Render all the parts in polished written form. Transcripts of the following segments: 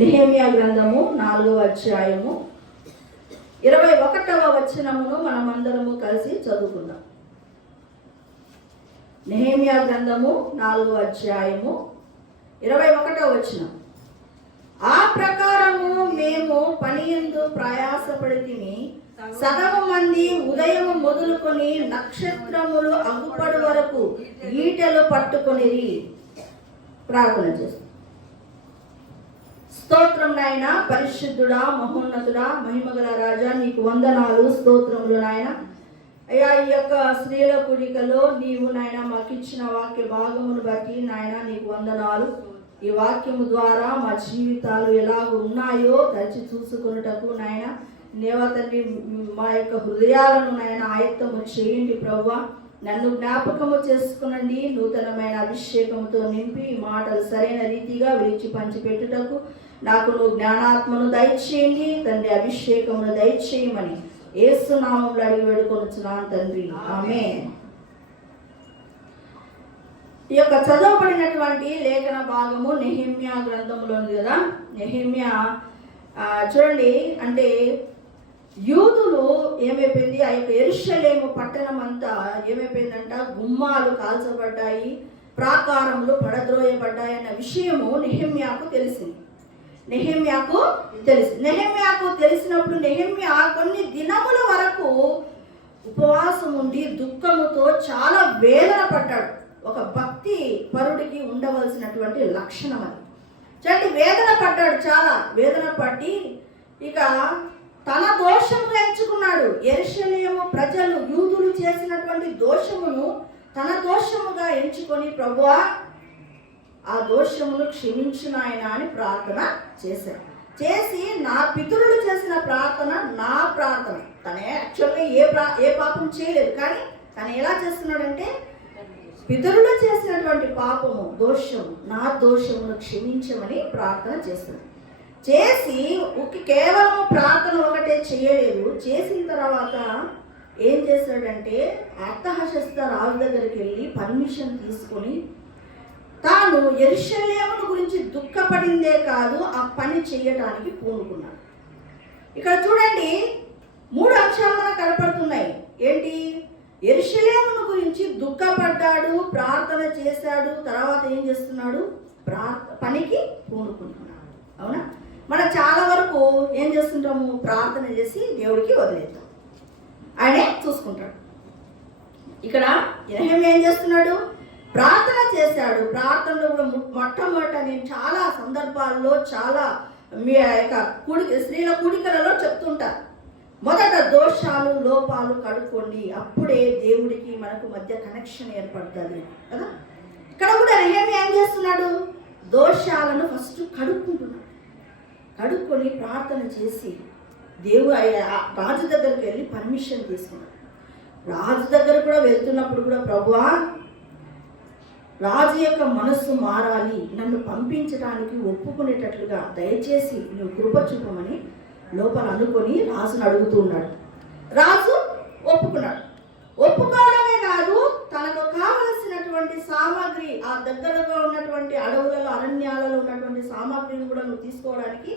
నెహెమ్యా గ్రంథము 4వ అధ్యాయము 21వ వచనమును మనమందరము కలిసి చదువుకుందాం. నెహెమ్యా గ్రంథము 4వ అధ్యాయము 21వ వచనం. ఆ ప్రకారము మేము పనియందు ప్రయాసపడితిమి, సగము మంది ఉదయము మొదలుకొని నక్షత్రములు అగుపడు వరకు ఈటెలు పట్టుకొనిరి. ప్రార్థన చేస్తాం. స్తోత్రం నాయన, పరిశుద్ధుడా, మహోన్నతుడా, మహిమగల రాజా, నీకు వందనాలు, స్తోత్రములు నాయన. అయ్యా, ఈ యొక్క స్త్రీల కూడికలో నీవు నాయన మాకు ఇచ్చిన వాక్య భాగమును బట్టి నాయన నీకు వందనాలు. ఈ వాక్యము ద్వారా మా జీవితాలు ఎలాగ ఉన్నాయో దయచి చూసుకున్నటకు నాయన తండ్రి మా యొక్క హృదయాలను నాయన ఆయత్తము చేయండి ప్రభువా. నన్ను జ్ఞాపకము చేసుకునండి. నూతనమైన అభిషేకముతో నింపి ఈ మాటలు సరైన రీతిగా విరిచి పంచిపెట్టుటకు నాకు నువ్వు జ్ఞానాత్మను దయచేయండి తండ్రి, అభిషేకమును దయచేయమని యేసు నామములో అడిగి వేడుకొనుచున్నాను తండ్రి, ఆమేన్. ఈ యొక్క చదవబడినటువంటి లేఖన భాగము నెహెమ్యా గ్రంథంలో ఉంది కదా. నెహెమ్యా చూడండి, అంటే యూదులు ఏమైపోయింది, ఆ యొక్క యెరూషలేము పట్టణం అంతా ఏమైపోయిందంట, గుమ్మాలు కాల్చబడ్డాయి, ప్రాకారములు పడద్రోయబడ్డాయి అన్న విషయము నెహెమ్యాకు తెలిసింది. నెహెమ్యాకు తెలిసినప్పుడు నెహెమ్యా కొన్ని దినముల వరకు ఉపవాసం ఉండి దుఃఖముతో చాలా వేదన పడ్డాడు. ఒక భక్తి పరుడికి ఉండవలసినటువంటి లక్షణం అది. చూడండి, వేదన పడ్డాడు, చాలా వేదన పడి ఇక తన దోషమును ఎంచుకున్నాడు. యెరూషలేము ప్రజలు యూదులు చేసినటువంటి దోషమును తన దోషముగా ఎంచుకొని, ప్రభువా ఆ దోషమును క్షమించు నాయనా అని ప్రార్థన చేశాడు. చేసి నా పితరులు చేసిన ప్రార్థన నా ప్రార్థన, తనే యాక్చువల్గా ఏ పాపం చేయలేదు, కానీ తను ఎలా చేస్తున్నాడంటే పితరులు చేసినటువంటి పాపము, దోషము, నా దోషమును క్షమించమని ప్రార్థన చేస్తున్నాడు. చేసి కేవలం ప్రార్థన ఒకటే చేయలేదు. చేసిన తర్వాత ఏం చేశాడంటే అర్తహషస్త రాజు దగ్గరికి వెళ్ళి పర్మిషన్ తీసుకొని తాను యెరూషలేమును గురించి దుఃఖపడిందే కాదు, ఆ పని చేయడానికి పూనుకున్నాడు. ఇక్కడ చూడండి, 3 అంశాలు మనకు కనపడుతున్నాయి. ఏంటి? యెరూషలేమును గురించి దుఃఖపడ్డాడు, ప్రార్థన చేశాడు, తర్వాత ఏం చేస్తున్నాడు? పనికి పూనుకుంటున్నాడు. అవునా? మనం చాలా వరకు ఏం చేస్తుంటాము? ప్రార్థన చేసి దేవుడికి వదిలేద్దాం, ఆయనే చూసుకుంటాడు. ఇక్కడ నెహెమ్యా ఏం చేస్తున్నాడు? ప్రార్థన చేశాడు. ప్రార్థనలో కూడా మొట్టమొదట నేను చాలా సందర్భాల్లో చాలా మీ యొక్క స్త్రీల కూడికలలో చెప్తుంటా, మొదట దోషాలు లోపాలు కడుక్కోండి, అప్పుడే దేవుడికి మనకు మధ్య కనెక్షన్ ఏర్పడుతుంది కదా. ఇక్కడ కూడా నెహెమ్యా ఏం చేస్తున్నాడు? దోషాలను ఫస్ట్ కడుక్కుంటున్నాడు. కడుక్కొని ప్రార్థన చేసి రాజు దగ్గరికి వెళ్ళి పర్మిషన్ తీసుకున్నాడు. రాజు దగ్గర కూడా వెళ్తున్నప్పుడు కూడా, ప్రభువా రాజు యొక్క మనస్సు మారాలి, నన్ను పంపించడానికి ఒప్పుకునేటట్లుగా దయచేసి నువ్వు కృప చూపమని లోపల అనుకొని రాజును అడుగుతూ ఉన్నాడు. రాజు ఒప్పుకున్నాడు. ఒప్పుకోవడమే కాదు, తనకు కావలసినటువంటి సామాగ్రి, ఆ దగ్గరగా ఉన్నటువంటి అడవులలో అరణ్యాలలో ఉన్నటువంటి సామాగ్రిని కూడా నువ్వు తీసుకోవడానికి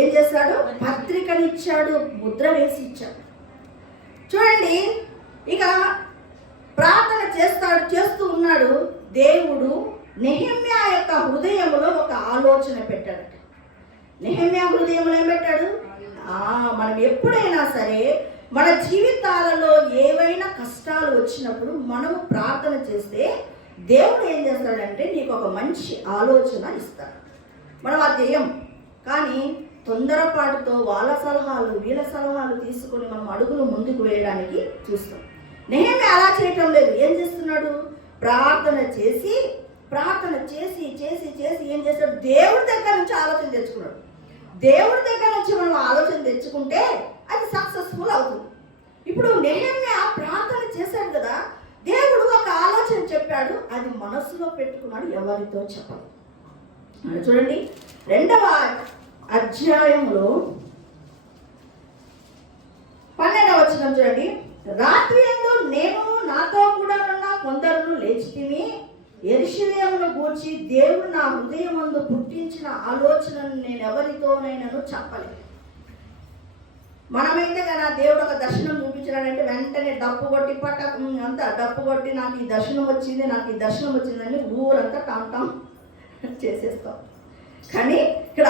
ఏం చేశాడు? పత్రికని ఇచ్చాడు, ముద్ర వేసి ఇచ్చాడు. చూడండి, ఇక ప్రార్థన చేస్తూ ఉన్నాడు. దేవుడు నెహెమ్యా యొక్క హృదయంలో ఒక ఆలోచన పెట్టాడు. నెహెమ్యా హృదయంలో ఏం పెట్టాడు? మనం ఎప్పుడైనా సరే మన జీవితాలలో ఏవైనా కష్టాలు వచ్చినప్పుడు మనము ప్రార్థన చేస్తే దేవుడు ఏం చేస్తాడంటే నీకు ఒక మంచి ఆలోచన ఇస్తాడు. మనం అది చేయం, కానీ తొందరపాటుతో వాళ్ళ సలహాలు వీళ్ళ సలహాలు తీసుకొని మనం అడుగులు ముందుకు వేయడానికి చూస్తాం. నెహెమ్యా అలా చేయటం లేదు. ఏం చేస్తున్నాడు? ప్రార్థన చేసి ఏం చేస్తాడు? దేవుడి దగ్గర నుంచి ఆలోచన తెచ్చుకున్నాడు. దేవుడి దగ్గర నుంచి మనం ఆలోచన తెచ్చుకుంటే అది సక్సెస్ఫుల్ అవుతుంది. ఇప్పుడు నెహెమ్యా ప్రార్థన చేశాడు కదా, దేవుడు ఒక ఆలోచన చెప్పాడు, అది మనస్సులో పెట్టుకున్నాడు, ఎవరితో చెప్పాలి. చూడండి, 2వ అధ్యాయంలో 12వ వచనం చూడండి. రాత్రి యందు నేను నాతో కూడా ఉన్న కొందరును లేచితిమి, యెరూషలేమును గూర్చి దేవుడు నా హృదయమందు పుట్టించిన ఆలోచనను నేను ఎవరితోనైనాను చెప్పలేదు. మనమైతే కదా దేవుడు ఒక దర్శనం చూపించాడంటే వెంటనే డప్పు కొట్టి అంతా డప్పు కొట్టి నాకు ఈ దర్శనం వచ్చిందని ఊరంతా టాంటాం చేసేస్తాం. కానీ ఇక్కడ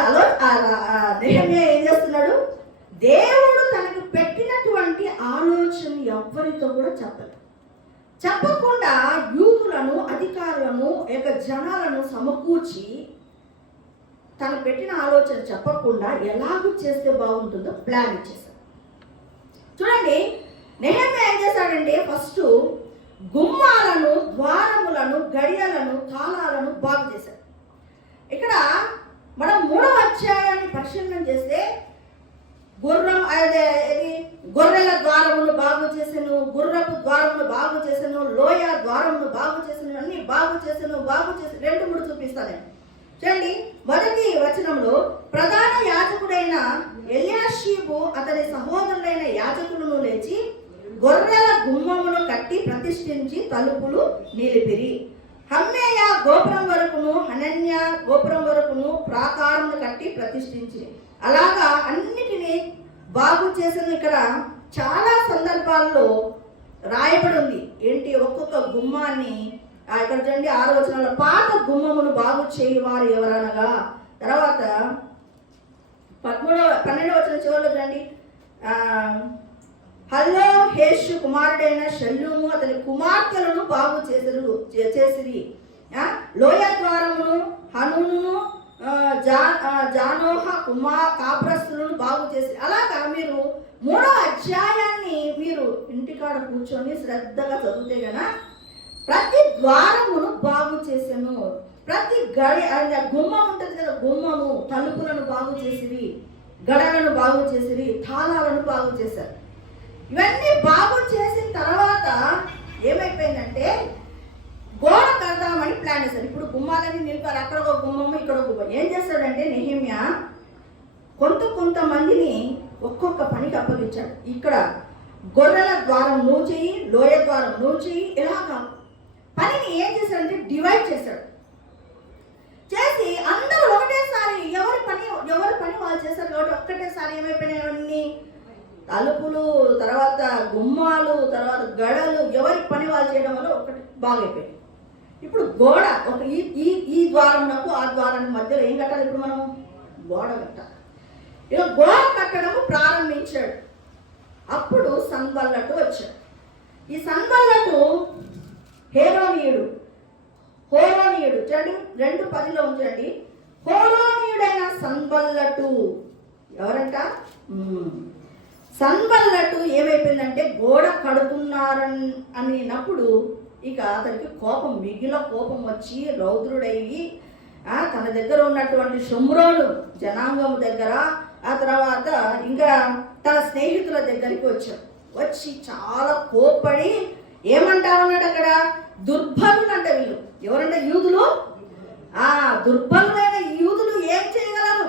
నెహెమ్యా ఏం చేస్తున్నాడు? దేవుడు తనకు పెట్టినటువంటి ఆలోచన ఎవ్వరితో కూడా చెప్పకుండా యూదులను, అధికారులను, జనాలను సమకూర్చి తను పెట్టిన ఆలోచన చెప్పకుండా ఎలాగూ చేస్తే బాగుంటుందో ప్లాన్ ఇచ్చేశాడు. చూడండి, నెహెమ్యా ఏం చేశాడంటే ఫస్ట్ గుమ్మాలను, ద్వారములను, గడియలను, తాళాలను బాగు చేశాడు. ఇక్కడ మనం 3వ అధ్యాయాన్ని పరిశీలన చేస్తే గొర్రెల ద్వారమును బాగు చేసెను, గుర్రపు ద్వారమును బాగు చేసెను, లోయ ద్వారమును బాగు చేసెను, అన్ని బాగు చేసి 2-3 చూపిస్తాను. చూడండి, మొదటి వచనంలో ప్రధాన యాజకుడైన ఎల్యాషీబు అతని సహోదరుడైన యాజకులను లేచి గొర్రెల గుమ్మమును కట్టి ప్రతిష్ఠించి తలుపులు నిలిపిరి. హమ్మేయ గోపురం వరకును, హనన్య గోపురం వరకును ప్రాకారమును కట్టి ప్రతిష్ఠించి అలాగా అన్నిటినీ బాగు చేసిన. ఇక్కడ చాలా సందర్భాల్లో రాయబడి ఉంది ఏంటి, ఒక్కొక్క గుమ్మాన్ని ఇక్కడ చూడండి 6వ వచనంలో పాత గుమ్మమును బాగు చేయవారు ఎవరనగా, తర్వాత 12వ వచనం చివరిలో చూడండి హల్లో హేషు కుమారుడైన షల్లూము అతని కుమార్తెలను బాగు చేసిరి. లోయ ద్వారమును, హనును, జానోహ కాపురస్తులను బాగు చేసి. అలాగా మీరు 3వ అధ్యాయాన్ని మీరు ఇంటికాడ కూర్చొని శ్రద్ధగా చదివితే గన ప్రతి ద్వారమును బాగు చేసాను, ప్రతి గుమ్మం ఉంటుంది కదా, గుమ్మము తలుపులను బాగు చేసిరి, గడలను బాగు చేసిరి, తాళాలను బాగు చేశారు. ఇవన్నీ బాగు చేసిన తర్వాత ఏమైపోయిందంటే గోడ కడదామని ప్లాన్ చేశారు. ఇప్పుడు గుమ్మాలని నిలిపారు, అక్కడ ఒక గుమ్మము, ఇక్కడ ఒక గుమ్మం. ఏం చేస్తాడంటే నెహెమ్యా కొంతమందిని ఒక్కొక్క పనికి అప్పగించాడు. ఇక్కడ గొర్రెల ద్వారం నువ్వు చెయ్యి, లోయ ద్వారం నువ్వు చెయ్యి, ఇలాగా పనిని ఏం చేశాడంటే డివైడ్ చేశాడు. చేసి అందరూ ఒకటేసారి ఎవరి పని వాళ్ళు చేశారు కాబట్టి ఒక్కటేసారి ఏమైపోయినాయి, తలుపులు, తర్వాత గుమ్మాలు, తర్వాత గడలు, ఎవరి పని వాళ్ళు చేయడం వల్ల ఒకటి బాగైపోయింది. ఇప్పుడు గోడ ఈ ద్వారంకు ఆ ద్వారానికి మధ్యలో ఏం కట్టాలి? ఇప్పుడు మనం గోడ కట్టాలి. ఇక గోడ కట్టడం ప్రారంభించాడు. అప్పుడు సన్బల్లటు వచ్చాడు. ఈ సన్బల్లటు హోరోనీయుడు చూడండి 2:10 ఉంచండి. హోరోనీయుడైన సన్బల్లటు ఎవరంట? సన్బల్లటు ఏమైపోయిందంటే గోడ కడుతున్నారని అనినప్పుడు ఇక అతనికి మిగిలిన కోపం వచ్చి రౌద్రుడయ్యి తన దగ్గర ఉన్నటువంటి షోమ్రోను జనాంగం దగ్గర, ఆ తర్వాత ఇంకా తన స్నేహితుల దగ్గరికి వచ్చి చాలా కోప్పడి ఏమంటా ఉన్నాడు అక్కడ, దుర్బలులు అంట వీళ్ళు. ఎవరంటే యూదులు. దుర్బలులైన యూదులు ఏం చేయగలరు?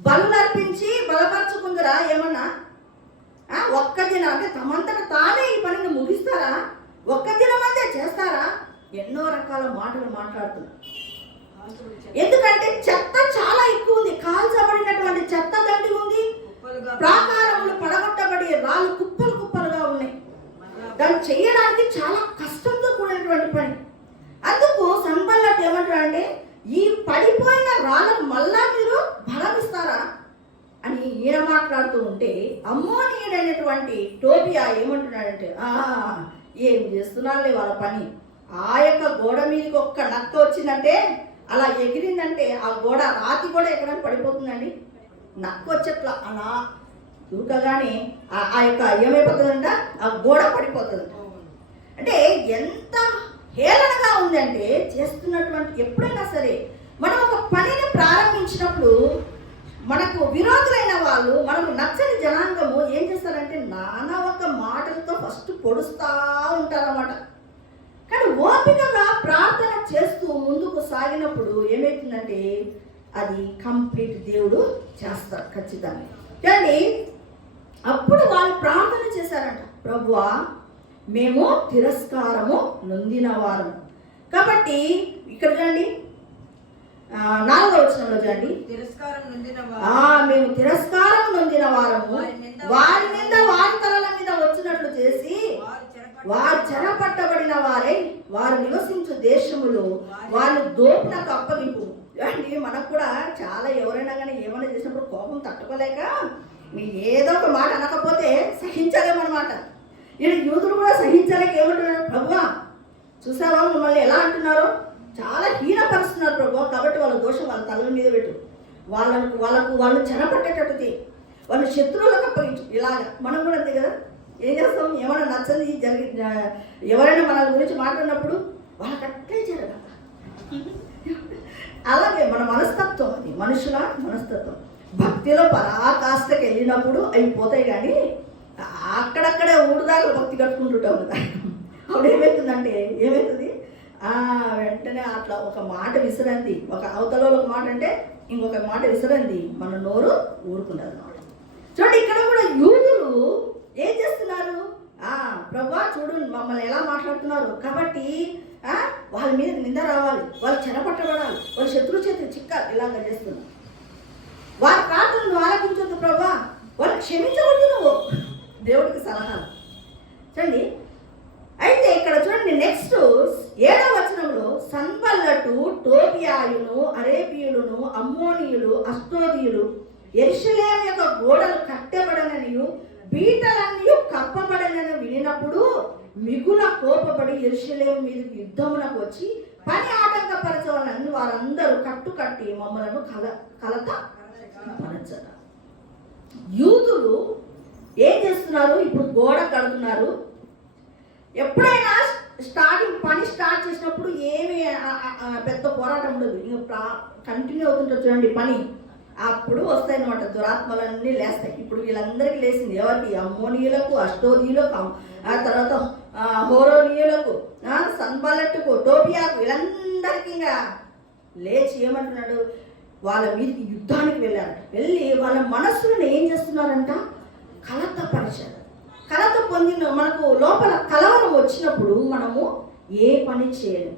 బలులు అర్పించి బలపరచుకుందరా ఏమన్నా? ఒక్క దినం అంటే తమంతట తానే ఈ పనిని ముగిస్తారా? ఒక్క దినం అంతే చేస్తారా? ఎన్నో రకాల మాటలు మాట్లాడుతున్నారు. ఎందుకంటే చెత్త చాలా ఎక్కువ ఉంది, కాల్చబడినటువంటి చెత్త దండి ఉంది, ప్రాకారములు పడగొట్టబడి రాళ్ళు కుప్పలుగా ఉన్నాయి. దాన్ని చేయడానికి చాలా కష్టంతో కూడినటువంటి పని. అందుకు సన్బల్లటు ఏమంటాడంటే ఈ పడిపోయిన రాళ్ళకు మళ్ళా మీరు బలమిస్తారా అని ఈయన మాట్లాడుతూ ఉంటే అమ్మోనీయుడైనటువంటి టోబియా ఏమంటున్నాడంటే ఏం చేస్తున్నారులే వాళ్ళ పని. ఆ యొక్క గోడ మీదకి ఒక్క నక్క వచ్చిందంటే అలా ఎగిరిందంటే ఆ గోడ రాతి కూడా ఎక్కడానికి పడిపోతుందండి. నక్క వచ్చేట్లా అలా దూకగానే ఆ యొక్క ఏమైపోతుందంట, ఆ గోడ పడిపోతుందంట. అంటే ఎంత హేళనగా ఉందంటే చేస్తున్నటువంటి ఎప్పుడైనా సరే మనం ఒక పనిని ప్రారంభించినప్పుడు మనకు విరోధులైన వాళ్ళు, మనకు నచ్చని జనాంగము ఏం చేస్తారంటే నానా ఒక మాటలతో ఫస్ట్ పొడుస్తూ ఉంటారన్నమాట. కానీ ఓపికగా ప్రార్థన చేస్తూ ముందుకు సాగినప్పుడు ఏమవుతుందంటే అది కంప్లీట్ దేవుడు చేస్తారు ఖచ్చితంగా. కానీ అప్పుడు వాళ్ళు ప్రార్థన చేశారంట, ప్రభువా మేము తిరస్కారము నొందిన వారము, కాబట్టి ఇక్కడ చూడండి 4వ వచనంలో చూడండి, మేము తిరస్కారం నొందిన వారము, వారి మీద వారి తలల మీద వచ్చినట్లు చేసి వారు చెరపట్టబడిన వారై వారు నివసించు దేశములో వారిని దోపినకు అప్పగింపు. అంటే మనకు కూడా చాలా ఎవరైనా కానీ ఏమైనా చేసినప్పుడు కోపం తట్టుకోలేక మీ ఏదో ఒక మాట అనకపోతే సహించలేమన్నమాట. వీళ్ళు యూదులు కూడా సహించలేక ఏమంటున్నారు, ప్రభువా చూసావా మిమ్మల్ని ఎలా అంటున్నారో, చాలా హీనపరుస్తున్నారు ప్రభువా, కాబట్టి వాళ్ళ దోషం వాళ్ళ తలల మీద పెట్టు, వాళ్ళు చెరపట్టేటట్టుది, వాళ్ళు శత్రువులకు అప్పగించు. ఇలాగా మనం కూడా అంతే కదా, ఏం చేస్తాం, ఏమైనా నచ్చని ఎవరైనా మన గురించి మాట్లాడినప్పుడు వాళ్ళకి అట్లే జరగాలి. అలాగే మన మనస్తత్వం, అది మనుషుల మనస్తత్వం. భక్తిలో పరాకాష్ఠకి వెళ్ళినప్పుడు అవి పోతాయి, కానీ అక్కడక్కడే ఊరుదాకా భక్తి కట్టుకుంటుంటాం కదా. అప్పుడు ఏమవుతుందంటే వెంటనే అట్లా ఒక మాట విసిరంది, ఒక అవతల ఒక మాట అంటే ఇంకొక మాట విసిరంది, మన నోరు ఊరుకున్నది అన్నమాట. చూడండి ఇక్కడ కూడా యూదులు ఏం చేస్తున్నారు, ప్రభువా చూడు మమ్మల్ని ఎలా మాట్లాడుతున్నారు, కాబట్టి వాళ్ళ మీద నింద రావాలి, వాళ్ళు చెరపట్టబడాలి, వాళ్ళ శత్రువు చేతి చిక్కాలి, ఇలాగ చేస్తున్నారు. వారి ప్రార్థనలు ఆలకించొద్దు ప్రభువా, వాళ్ళు క్షమించవద్దు నువ్వు, దేవుడికి సలహాలు. చూడండి అయితే ఇక్కడ చూడండి నెక్స్ట్ 7వ వచనంలో, సన్బల్లటు, టోబియాయును, అరేబియులను, అమ్మోనీయులు, అష్టోదీయులు యెరూషలేము యొక్క గోడలు కట్టబడననియు బీటలన్నీ కప్పబడనని వినినప్పుడు మిగుల కోపపడి యెరూషలేము మీదకి యుద్ధమునకు వచ్చి పని ఆటంకపరచవాలని వారందరూ కట్టుకట్టి మమ్మలను కలత పరచరు. యూదులు ఏం చేస్తున్నారు, ఇప్పుడు గోడ కడుతున్నారు. ఎప్పుడైనా పని స్టార్ట్ చేసినప్పుడు ఏమి పెద్ద పోరాటం ఉండదు, ఇంకా కంటిన్యూ అవుతుంటుంది చూడండి పని. అప్పుడు వస్తాయి అన్నమాట, దురాత్మలన్నీ లేస్తాయి. ఇప్పుడు వీళ్ళందరికీ లేచింది, ఎవరికి, అమ్మోనీయులకు, అష్టోదీయులకు, ఆ తర్వాత హోరోనీయులకు, సన్బల్లట్టుకు, టోబియాకు, వీళ్ళందరికీ ఇంకా లేచి ఏమంటున్నాడు, వాళ్ళ మీదకి యుద్ధానికి వెళ్ళారు. వెళ్ళి వాళ్ళ మనస్సులను ఏం చేస్తున్నారంట, కలతపరిచారు. కలత పొందిన మనకు లోపల కలవరం వచ్చినప్పుడు మనము ఏ పని చేయలేము.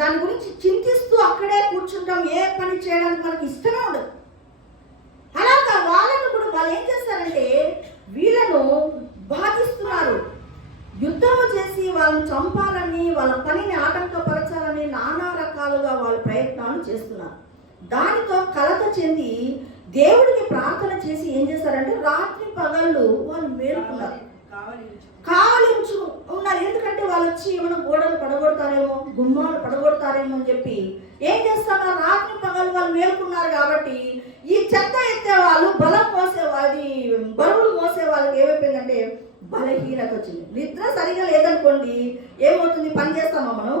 దాని గురించి చింతిస్తూ అక్కడే కూర్చుంటాం, ఏ పని చేయడానికి మనకి ఇష్టమే ఉండదు. అలాగా వాళ్ళను కూడా వాళ్ళు ఏం చేస్తారంటే వీళ్ళను బాధిస్తున్నారు, యుద్ధము చేసి వాళ్ళని చంపాలని, వాళ్ళ పనిని ఆటంకపరచాలని నానా రకాలుగా వాళ్ళ ప్రయత్నాలు చేస్తున్నారు. దానితో కలత చెంది దేవుడికి ప్రార్థన చేసి ఏం చేస్తారంటే రాత్రి పగళ్ళు వాళ్ళు మేలుకున్నారు, కావలించు ఉన్నారు. ఎందుకంటే వాళ్ళు వచ్చి ఏమైనా గోడలు పడగొడతారేమో, గుమ్మాలు పడగొడతారేమో అని చెప్పి ఏం చేస్తారు, రాత్రి పగలు వాళ్ళు మేలుకున్నారు. కాబట్టి ఈ చెత్త ఎత్తే వాళ్ళు, బరువులు మోసే వాళ్ళకి ఏమైపోయిందంటే బలహీనత వచ్చింది. నిద్ర సరిగా లేదనుకోండి ఏమవుతుంది, పని చేస్తామా మనం.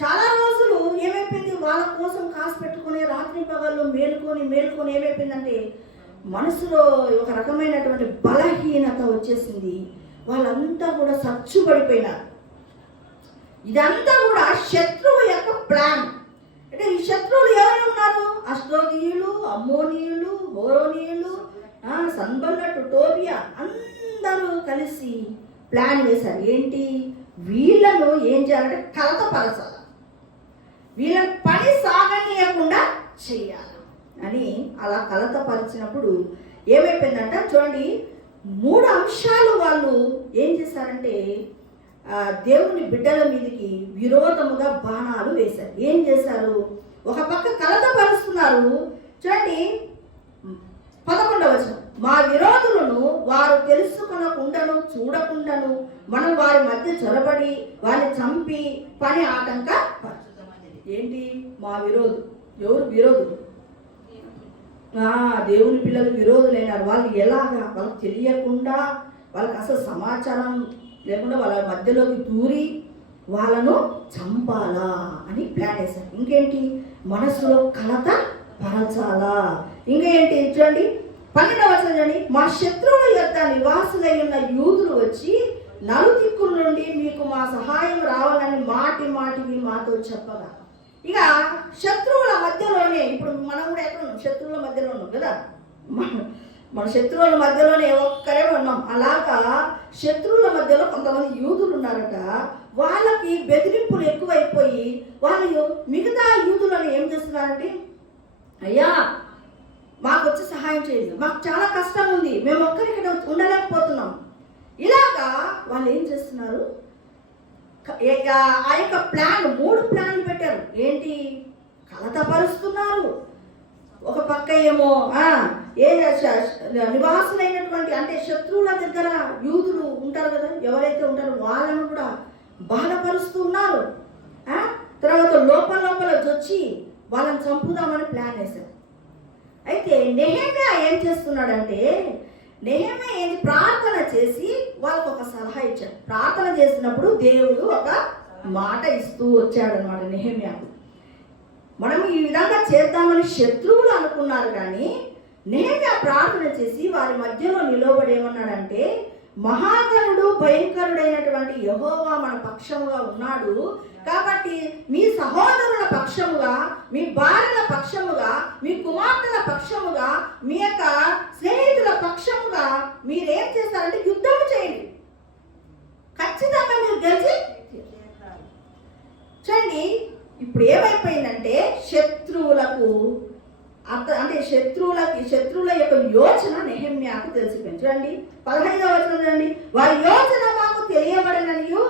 చాలా రోజులు ఏమైపోయింది, వాళ్ళ కోసం కాసు పెట్టుకుని రాత్రి పగళ్ళు మేలుకొని ఏమైపోయిందంటే మనసులో ఒక రకమైనటువంటి బలహీనత వచ్చేసింది. వాళ్ళంతా కూడా సచ్చుబడిపోయినారు. ఇదంతా కూడా శత్రువు యొక్క ప్లాన్. అంటే ఈ శత్రువులు ఎవరు ఉన్నారు, అష్టోదీయులు, అమ్మోనీయులు, హోరోనీయులు, సన్బల్లటు, టోబియా అందరూ కలిసి ప్లాన్ వేశారు. ఏంటి, వీళ్ళను ఏం చేయాలంటే కలతపరచాలి, వీళ్ళని పని సాగనీయకుండా చెయ్యాలి అని. అలా కలతపరిచినప్పుడు ఏమైపోయిందంట చూడండి, 3 అంశాలు వాళ్ళు ఏం చేశారంటే దేవుని బిడ్డల మీదకి విరోధముగా బాణాలు వేశారు. ఏం చేశారు, ఒక పక్క కలతపరుస్తున్నారు. చూడండి 11వ వచనం, మా విరోధులను వారు తెలుసుకొనకుండాను చూడకుండాను మనం వారి మధ్య చొరబడి వారిని చంపి పని ఆటంకపరచుదామని. ఏంటి, మా విరోధులు, ఎవరు విరోధులు, దేవుని పిల్లలు విరోధులైనారు. వాళ్ళు ఎలాగా, వాళ్ళకి తెలియకుండా, వాళ్ళకి అసలు సమాచారం లేకుండా వాళ్ళ మధ్యలోకి దూరి వాళ్ళను చంపాలా అని ప్లాన్ వేశారు. ఇంకేంటి, మనసులో కలత పరచాలా. ఇంకా ఏంటి చూడండి 12వ వచనం చూడండి, మా శత్రువుల యొక్క నివాసులై ఉన్న యూదులు వచ్చి నలుదిక్కుల నుండి మీకు మా సహాయం రావాలని మాటికి మాతో చెప్పగా. ఇక శత్రువుల మధ్యలోనే, ఇప్పుడు మనం కూడా ఎక్కడ ఉన్నాం, శత్రువుల మధ్యలో ఉన్నాం కదా, మన శత్రువుల మధ్యలోనే ఒక్కరే ఉన్నాం. అలాగా శత్రువుల మధ్యలో కొంతమంది యూదులు ఉన్నారట. వాళ్ళకి బెదిరింపులు ఎక్కువైపోయి వాళ్ళు మిగతా యూదులను ఏం చేస్తున్నారంటే, అయ్యా మాకు వచ్చి సహాయం చేయండి, మాకు చాలా కష్టం ఉంది, మేము ఒక్కరికి ఉండలేకపోతున్నాం. ఇలాగా వాళ్ళు ఏం చేస్తున్నారు, ఆ యొక్క ప్లాన్ 3 ప్లాన్లు పెట్టారు. ఏంటి, కలతపరుస్తున్నారు. ఒక పక్క ఏమో నివాసులైనటువంటి అంటే శత్రువుల దగ్గర యూదులు ఉంటారు కదా, ఎవరైతే ఉంటారో వాళ్ళను కూడా బాధపరుస్తూ ఉన్నారు. తర్వాత లోపల వచ్చి వాళ్ళని చంపుదామని ప్లాన్ వేశారు. అయితే నెహెమ్యా ఏం చేస్తున్నాడంటే, నెహెమ్యా ప్రార్థన చేసి వాళ్ళకు ఒక సలహా ఇచ్చాడు. ప్రార్థన చేసినప్పుడు దేవుడు ఒక మాట ఇస్తూ వచ్చాడు అనమాట నెహెమ్యాకు. మనం ఈ విధంగా చేద్దామని శత్రువులు అనుకున్నారు, కానీ నెహెమ్యా ప్రార్థన చేసి వారి మధ్యలో నిలబడేమన్నాడంటే, మహాగణుడు భయంకరుడైనటువంటి యెహోవా మన పక్షముగా ఉన్నాడు కాబట్టి మీ సహోదరుల పక్షముగా, మీ భార్యల పక్షముగా, మీ కుమార్తెల పక్షముగా, మీ యొక్క స్నేహితుల పక్షముగా మీరేం చేస్తారంటే యుద్ధం చేయండి, ఖచ్చితంగా మీరు గెలిచి చూడండి. ఇప్పుడు ఏమైపోయిందంటే శత్రువులకు అంటే శత్రువుల యొక్క యోచన నెహెమ్యాకు తెలిసిపోయింది. చూడండి 15వ వచనం చూడండి, వారి యోచన మాకు తెలియబడననియు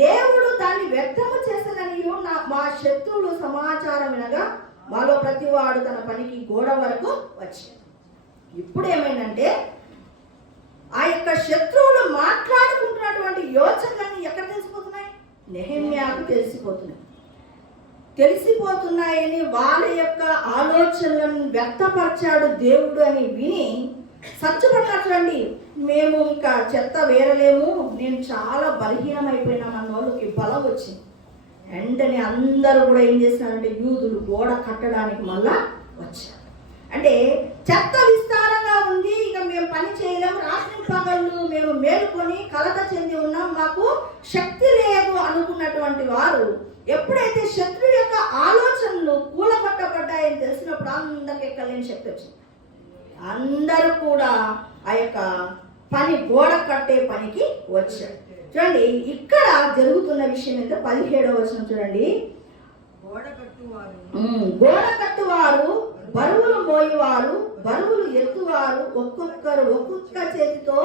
దేవుడు దాన్ని వ్యర్థము చేసననియు మా శత్రువులు సమాచారం వినగా మాలో ప్రతివాడు తన పనికి గోడ వరకు వచ్చాడు. ఇప్పుడు ఏమైందంటే ఆ యొక్క శత్రువులు మాట్లాడుకుంటున్నటువంటి యోచనలన్నీ ఎక్కడ తెలిసిపోతున్నాయి, నెహెమ్యాకు తెలిసిపోతున్నాయని వాళ్ళ యొక్క ఆలోచనలను వ్యక్తపరిచాడు దేవుడు అని విని సచ్చుపట్టాలండి. మేము ఇంకా చెత్త వేరలేము, నేను చాలా బలహీనమైపోయినామన్న వాళ్ళకి బలం వచ్చింది. వెంటనే అందరూ కూడా ఏం చేశారంటే యూదులు గోడ కట్టడానికి మళ్ళా వచ్చారు. అంటే చెత్త విస్తారంగా ఉంది, ఇక మేము పని చేయలేము, రాత్రి పగళ్ళు మేము మేలుకొని కలత చెంది ఉన్నాం, మాకు శక్తి లేదు అనుకున్నటువంటి వారు ఎప్పుడైతే శత్రువు యొక్క ఆలోచనలు కూలగొట్టబడ్డాయని తెలిసినప్పుడు అందరికి ఎక్కలేని శక్తి వచ్చింది. అందరూ కూడా ఆ యొక్క పని గోడ కట్టే పనికి వచ్చారు. చూడండి ఇక్కడ జరుగుతున్న విషయం ఎంత, 17వ వచనం చూడండి. గోడ కట్టువారు, బరువులు మోయువారు, బరువులు ఎత్తువారు ఒక్కొక్క చేతితో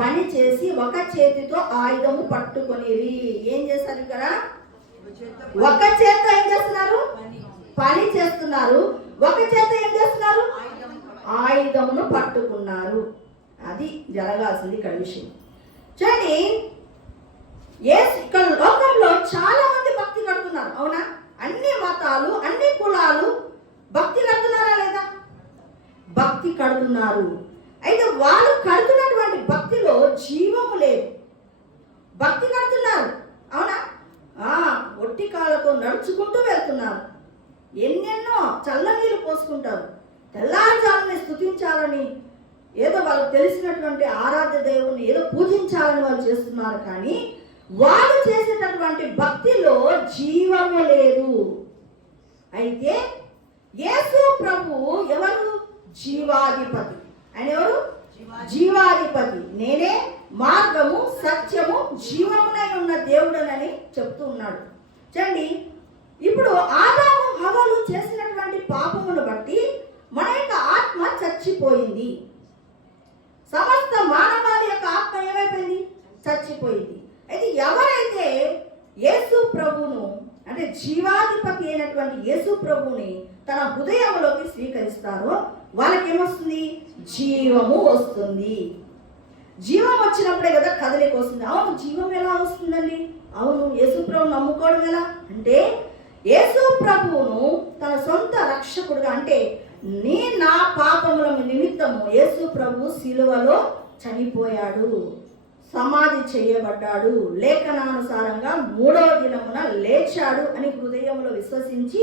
పని చేసి ఒక చేతితో ఆయుధము పట్టుకొనిరి. ఏం చేస్తారు ఇక్కడ, ఒక చేత ఏం చేస్తున్నారు, పని చేస్తున్నారు, ఒక చేత ఏం చేస్తున్నారు, ఆయుధమును పట్టుకున్నారు. అది జరగాల్సింది ఇక్కడ విషయం. చూడండి ఇక్కడ లోకంలో చాలా మంది భక్తి కడుతున్నారు, అవునా? అన్ని మతాలు, అన్ని కులాలు భక్తి కడుతున్నారా లేదా? భక్తి కడుతున్నారు. అయితే వాళ్ళు కడుతున్నటువంటి భక్తిలో జీవము లేదు. భక్తి కడుతున్నారు, అవునా? ఒట్టి కాళ్ళతో నడుచుకుంటూ వెళ్తున్నారు, ఎన్నెన్నో చల్లనీళ్ళు పోసుకుంటారు, తెల్లారుజాముని స్తుతించాలని, ఏదో వాళ్ళకు తెలిసినటువంటి ఆరాధ్య దేవుని ఏదో పూజించాలని వాళ్ళు చేస్తున్నారు, కానీ వాళ్ళు చేసేటటువంటి భక్తిలో జీవము లేదు. అయితే యేసు ప్రభు ఎవరు? జీవాధిపతి. ఆయన ఎవరు? జీవాధిపతి. నేనే మార్గము, సత్యము, జీవమునై ఉన్న దేవుడనని చెప్తూ ఉన్నాడు. చూడండి ఇప్పుడు ఆదాము హవ్వలు చేసినటువంటి పాపమును బట్టి మన యొక్క ఆత్మ చచ్చిపోయింది. సమస్త మానవాళి యొక్క ఆత్మ ఏమైపోయింది? చచ్చిపోయింది. అయితే ఎవరైతే యేసు ప్రభువును అంటే జీవాధిపతి అయినటువంటి యేసు ప్రభువుని తన హృదయంలోకి స్వీకరిస్తారో వాళ్ళకి ఏమొస్తుంది? జీవము వస్తుంది. జీవం వచ్చినప్పుడే కదా కదలిక వస్తుంది. అవును, జీవం ఎలా వస్తుందండి? అవును, యేసు ప్రభువును నమ్ముకోవడం ఎలా అంటే, యేసు ప్రభువును తన సొంత రక్షకుడుగా అంటే నా పాపముల నిమిత్తము యేసు ప్రభు శిలువలో చనిపోయాడు, సమాధి చేయబడ్డాడు, లేఖనానుసారంగా 3వ దినమున లేచాడు అని హృదయంలో విశ్వసించి,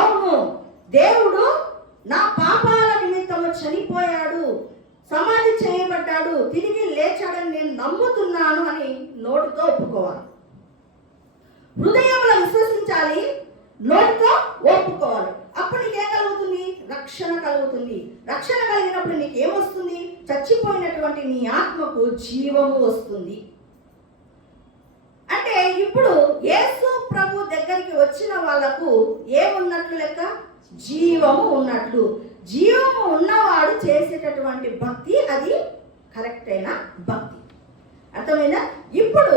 అవును దేవుడు నా పాపాల నిమిత్తము చనిపోయాడు, సమాధి చేయబడ్డాడు, తిరిగి లేచాడని నేను నమ్ముతున్నాను అని నోటితో ఒప్పుకోవాలి. హృదయంలో విశ్వసించాలి, నోటితో ఒప్పుకోవాలి. అప్పుడు నీకేం కలుగుతుంది? రక్షణ కలుగుతుంది. రక్షణ కలిగినప్పుడు నీకేమొస్తుంది? చచ్చిపోయినటువంటి నీ ఆత్మకు జీవము వస్తుంది. అంటే ఇప్పుడు యేసు ప్రభు దగ్గరికి వచ్చిన వాళ్ళకు ఏమున్నట్లు లెక్క? జీవము ఉన్నట్లు. జీవము ఉన్నవాడు చేసేటటువంటి భక్తి అది కరెక్ట్ అయిన భక్తి. అర్థమైందా? ఇప్పుడు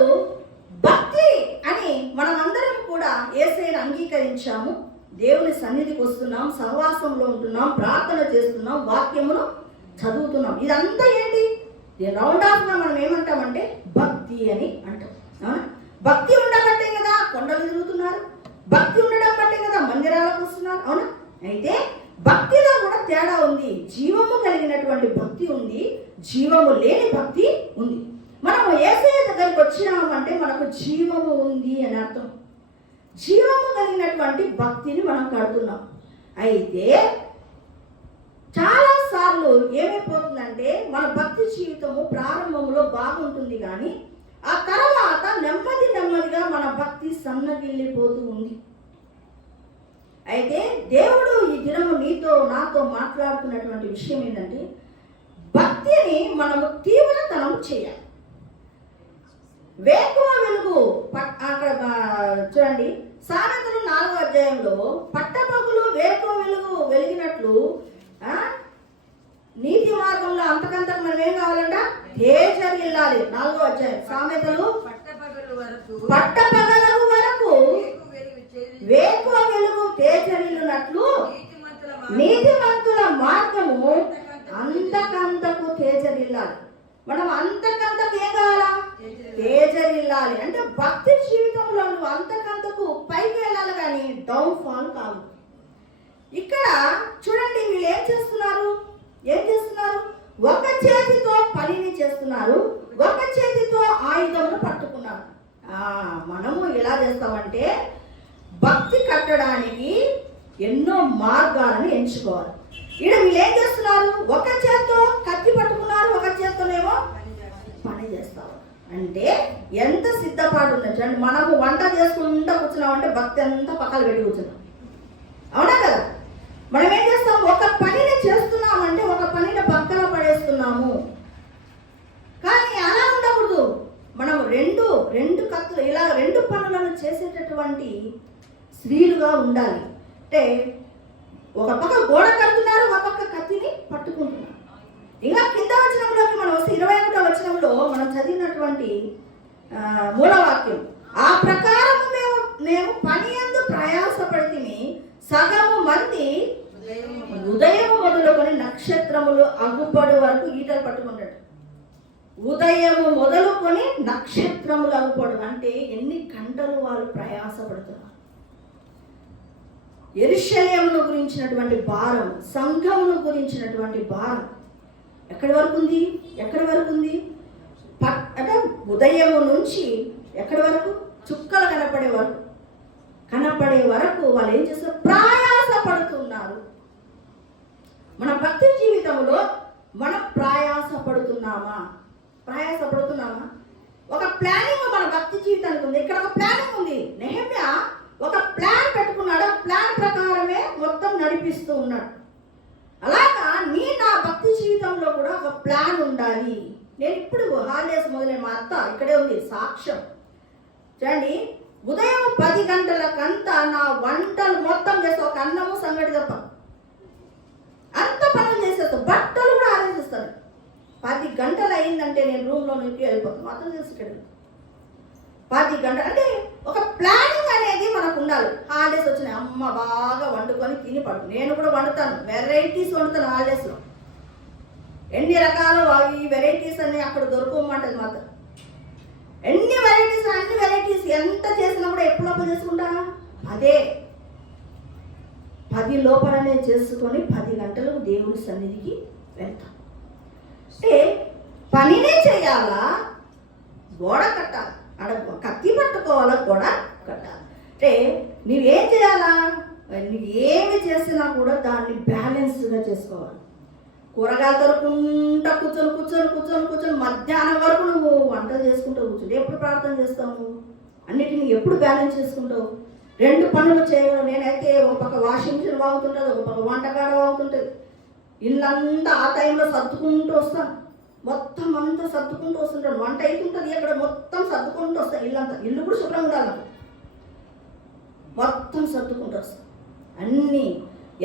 భక్తి అని మనమందరం కూడా యేసయ్యను అంగీకరించాము, దేవుని సన్నిధికి వస్తున్నాం, సహవాసంలో ఉంటున్నాం, ప్రార్థన చేస్తున్నాం, వాక్యమును చదువుతున్నాం. ఇదంతా ఏంటి? రౌండ్ ఆఫ్ గా మనం ఏమంటామంటే భక్తి అని అంటాం. భక్తి ఉండబట్టే కదా కొండలు తిరుగుతున్నారు, భక్తి ఉండడం బట్టే కదా మందిరాలకు వస్తున్నారు. అవునా? అయితే భక్తిలో కూడా తేడా ఉంది. జీవము కలిగినటువంటి భక్తి ఉంది, జీవము లేని భక్తి ఉంది. మనము యేసయ్య దగ్గరికి వచ్చినామంటే మనకు జీవము ఉంది అని అర్థం. జీవము కలిగినటువంటి భక్తిని మనం కడుతున్నాం. అయితే చాలా సార్లు ఏమైపోతుందంటే మన భక్తి జీవితము ప్రారంభంలో బాగుంటుంది, కానీ ఆ తర్వాత నెమ్మదిగా మన భక్తి సన్నగిల్లిపోతూ ఉంది. అయితే దేవుడు ఈ దినము నీతో నాతో మాట్లాడుతున్నటువంటి విషయం ఏంటంటే భక్తిని మనము తీవ్రతరం చేయాలి. వేకువ వెలుగు అక్కడ చూడండి, సామెతలు 4వ అధ్యాయంలో పట్టపగులు వేకువ వెలుగు వెలిగినట్లు నీతి మార్గంలో అంతకంతకు మనం ఏం కావాలంట? తేజరిల్లాలి. 4వ అధ్యాయం సామెతలు. పట్టపగలు వరకు వేకువ వెలుగు తేజరిల్లునట్లు నీతిమంతుల మార్గము అంతకంతకు తేజరిల్లాలి. మనం అంతకంతకు ఏం కావాలా? తేజరిల్లాలి. అంటే భక్తి జీవితంలో నువ్వు అంతకంతకు పైకి వెళ్ళాలి, కానీ డౌన్ ఫాల్ కాదు. ఇక్కడ చూడండి, వీళ్ళు ఏం చేస్తున్నారు? ఒక చేతితో పనిని చేస్తున్నారు, ఒక చేతితో ఆయుధమును పట్టుకున్నారు. మనము ఎలా చేస్తామంటే భక్తి కట్టడానికి ఎన్నో మార్గాలను ఎంచుకోవాలి. ఇక్కడ వీళ్ళు ఏం చేస్తున్నారు? ఒక చేత్తో కత్తి పట్టుకున్నారు, ఒక చేత్తోనేమో పని చేస్తారు. అంటే ఎంత సిద్ధపాటు ఉన్నది చూడండి. మనము వంట చేసుకుంటూ కూర్చున్నామంటే భక్తి అంతా పక్కన పెట్టి కూర్చున్నాం. అవునా కదా? మనం ఏం చేస్తాం? ఒక పనిని చేస్తున్నామంటే ఒక పనిని పక్కన పడేస్తున్నాము. కానీ అలా ఉండకూడదు. మనం రెండు కత్తులు ఇలా రెండు పనులను చేసేటటువంటి స్త్రీలుగా ఉండాలి. అంటే ఒక పక్క గోడ కడుతున్నారు, ఒక పక్క కత్తిని పట్టుకుంటున్నారు. ఇంకా కింద వచనంలోకి మనం వస్తే 21వ వచనంలో మనం చదివినటువంటి మూలవాక్యం, ఆ ప్రకారము మేము పని యందు ప్రయాసపడితిమి, సగము మంది ఉదయం మొదలుకొని నక్షత్రములు అగుపడు వరకు ఈటలు పట్టుకున్నాడు. ఉదయము మొదలుకొని నక్షత్రములు అగుపడు అంటే ఎన్ని గంటలు వాళ్ళు ప్రయాసపడుతున్నారు. యెరూషలేమును గురించినటువంటి భారం, సంఘమును గురించినటువంటి భారం ఎక్కడి వరకు ఉంది? అంటే ఉదయము నుంచి ఎక్కడి వరకు? చుక్కలు కనపడే వరకు వాళ్ళు ఏం చేస్తారు? ప్రయాసపడుతున్నారు. మన భక్తి జీవితంలో మనం ప్రయాసపడుతున్నామా? ఒక ప్లానింగ్ మన భక్తి జీవితానికి ఉంది. ఇక్కడ ఒక ప్లానింగ్ ఉంది. నెహెమ్యా ఒక ప్లాన్ పెట్టుకున్నాడు, ఆ ప్లాన్ ప్రకారమే మొత్తం నడిపిస్తూ ఉన్నాడు. అలాగా నా భక్తి జీవితంలో కూడా ఒక ప్లాన్ ఉండాలి. నేను ఇప్పుడు హాలిడేస్ మొదలైన మా అత్త ఇక్కడే ఉంది సాక్ష్యం. చూడండి, ఉదయం 10 గంటలకంతా నా వంటలు మొత్తం చేస్తా, ఒక అన్నము సంగటి తప్ప అంత పనులు చేసేస్తాను, బట్టలు కూడా ఆరేసిస్తాను. 10 గంటలు అయిందంటే నేను రూమ్లో నుంచి వెళ్ళిపోతాను. మాత్రం చేసి ఇక్కడ 10 గంటలు అంటే ఒక ప్లానింగ్ అనేది మనకు ఉండాలి. హాలిడేస్ వచ్చినాయి, అమ్మ బాగా వండుకొని తిని పడుకు. నేను కూడా వండుతాను, వెరైటీస్ వండుతాను హాలిడేస్లో. ఎన్ని రకాలు ఈ వెరైటీస్ అన్ని అక్కడ దొరకమంటది మాత్రం. అన్ని వెరైటీస్ ఎంత చేసినా కూడా ఎప్పుడు చేసుకుంటా అదే 10 లోపలనే చేసుకొని 10 గంటలకు దేవుడి సన్నిధికి వెళ్తాం. అంటే పనినే చేయాలా, గోడ కట్టాలి, ఆడ కత్తి పట్టుకోవాలా, గోడ కట్టాలి. అంటే నువ్వేం చేయాలా? నువ్వు ఏమి చేసినా కూడా దాన్ని బ్యాలెన్స్గా చేసుకోవాలి. కూరగాయలు దొరకకుండా కూర్చొని మధ్యాహ్నం వరకు నువ్వు వంటలు చేసుకుంటూ కూర్చుంటే ఎప్పుడు ప్రార్థన చేస్తావు? అన్నిటిని ఎప్పుడు బ్యాలెన్స్ చేసుకుంటావు? 2 పనులు చేయగలవు. నేనైతే ఒక పక్క వాషింగ్ మిషన్ వాగుతుంటుంది, ఒక పక్క వంటకాడ వాగుతుంటుంది. ఇల్లంతా ఆ టైంలో సర్దుకుంటూ వస్తాను. మొత్తం అంతా సర్దుకుంటూ వస్తుంటాడు. వంట అవుతుంటుంది, అక్కడ మొత్తం సర్దుకుంటూ వస్తాయి. ఇల్లు కూడా శుభ్రంగా ఉండాలి, మొత్తం సర్దుకుంటూ వస్తాను. అన్నీ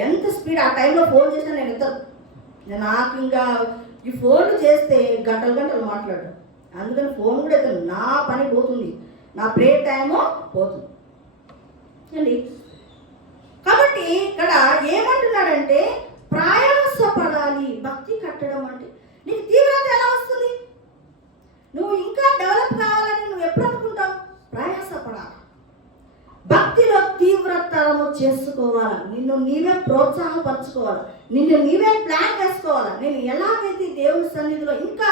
ఎంత స్పీడ్. ఆ టైంలో ఫోన్ చేసినా నేను ఎత్తను. నాకు ఇంకా ఈ ఫోన్లు చేస్తే గంటలు గంటలు మాట్లాడు. అందుకని ఫోన్ కూడా ఎత్తను. నా పని పోతుంది, నా బ్రేక్ టైము పోతుంది అండి. కాబట్టి ఇక్కడ ఏమంటున్నాడంటే ప్రయాసపడాలి. భక్తి కట్టడం అంటే నీకు తీవ్రత ఎలా వస్తుంది? నువ్వు ఇంకా డెవలప్ కావాలని నువ్వు ఎప్పుడు అనుకుంటావు? ప్రయాసపడాలి. భక్తిలో తీవ్రతరము చేసుకోవాలి. నిన్ను నీవే ప్రోత్సాహపరచుకోవాలి, నిన్ను నీవే ప్లాన్ వేసుకోవాలి. నేను ఎలాగైతే దేవుని సన్నిధిలో ఇంకా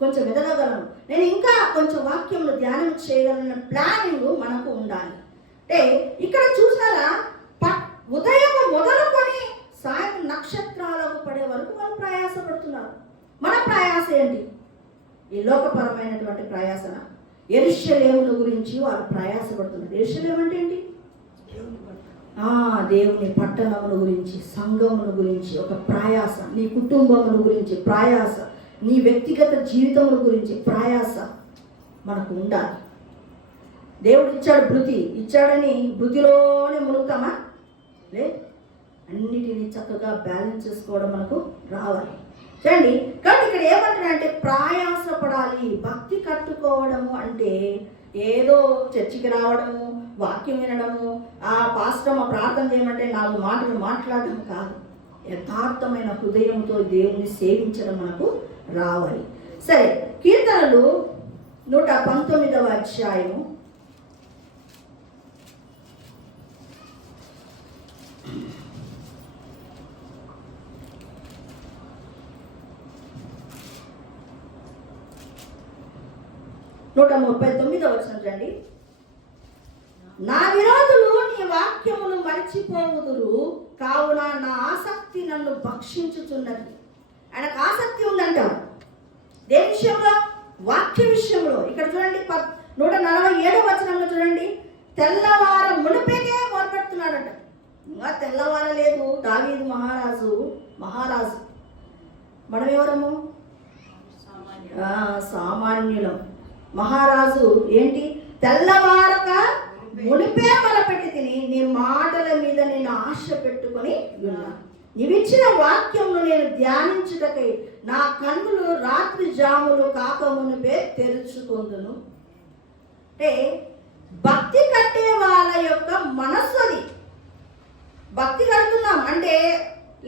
కొంచెం ఎదగగలను, నేను ఇంకా కొంచెం వాక్యములు ధ్యానం చేయగలన ప్లానింగ్ మనకు ఉండాలి. అంటే ఇక్కడ చూసారా, ఉదయం మొదలుకొని సాయంత్రం నక్షత్రాలకు పడే వరకు వాళ్ళు ప్రయాసపడుతున్నారు. మన ప్రయాస ఏంటి? ఈ లోకపరమైనటువంటి ప్రయాసన. యెరూషలేముల గురించి వారు ప్రయాసపడుతున్నారు. యెరూషలేము అంటే ఏంటి? దేవుని పట్టణముల గురించి, సంఘముల గురించి ఒక ప్రయాస, నీ కుటుంబముల గురించి ప్రయాస, నీ వ్యక్తిగత జీవితముల గురించి ప్రయాస మనకు ఉండాలి. దేవుడు ఇచ్చాడు బృతి, ఇచ్చాడని బృతిలోనే మునుగుతామా? లేదు, అన్నిటినీ చక్కగా బ్యాలెన్స్ చేసుకోవడం మనకు రావాలి. చూడండి, కానీ ఇక్కడ ఏమంటారంటే ప్రయాసపడాలి. భక్తి కట్టుకోవడము అంటే ఏదో చర్చికి రావడము, వాక్యం వినడము, ఆ పాస్టర్ ప్రార్థన చేయమంటే 4 మాటలు మాట్లాడడం కాదు. యథార్థమైన హృదయంతో దేవుని సేవించడం మనకు రావాలి. సరే, కీర్తనలు 119వ అధ్యాయము 139వ వచనం చూడండి. నా విరోధులు నీ వాక్యములు మరిచిపోవుదురు, కావున నా ఆసక్తి నన్ను భక్షించుచున్నది. ఆయనకు ఆసక్తి ఉందంట దేని విషయంలో? వాక్య విషయంలో. ఇక్కడ చూడండి 147వ వచనంలో చూడండి, తెల్లవార మునిపేనే మొదలుపెడుతున్నాడట. ఇంకా తెల్లవారలేదు. దావీదు మహారాజు. మనం ఎవరము? సామాన్యులం. మహారాజు ఏంటి? తెల్లవారక మునిపే మొదలుపెట్టి తిని నీ మాటల మీద నేను ఆశ పెట్టుకొని ఉన్నాను. నీవిచ్చిన వాక్యమును నేను ధ్యానించుటకై నా కన్నులు రాత్రి జాములు కాక మునిపే తెరుచుకొందును. అంటే భక్తి కట్టే వాళ్ళ యొక్క మనస్సు అది. భక్తి కడుతున్నాం అంటే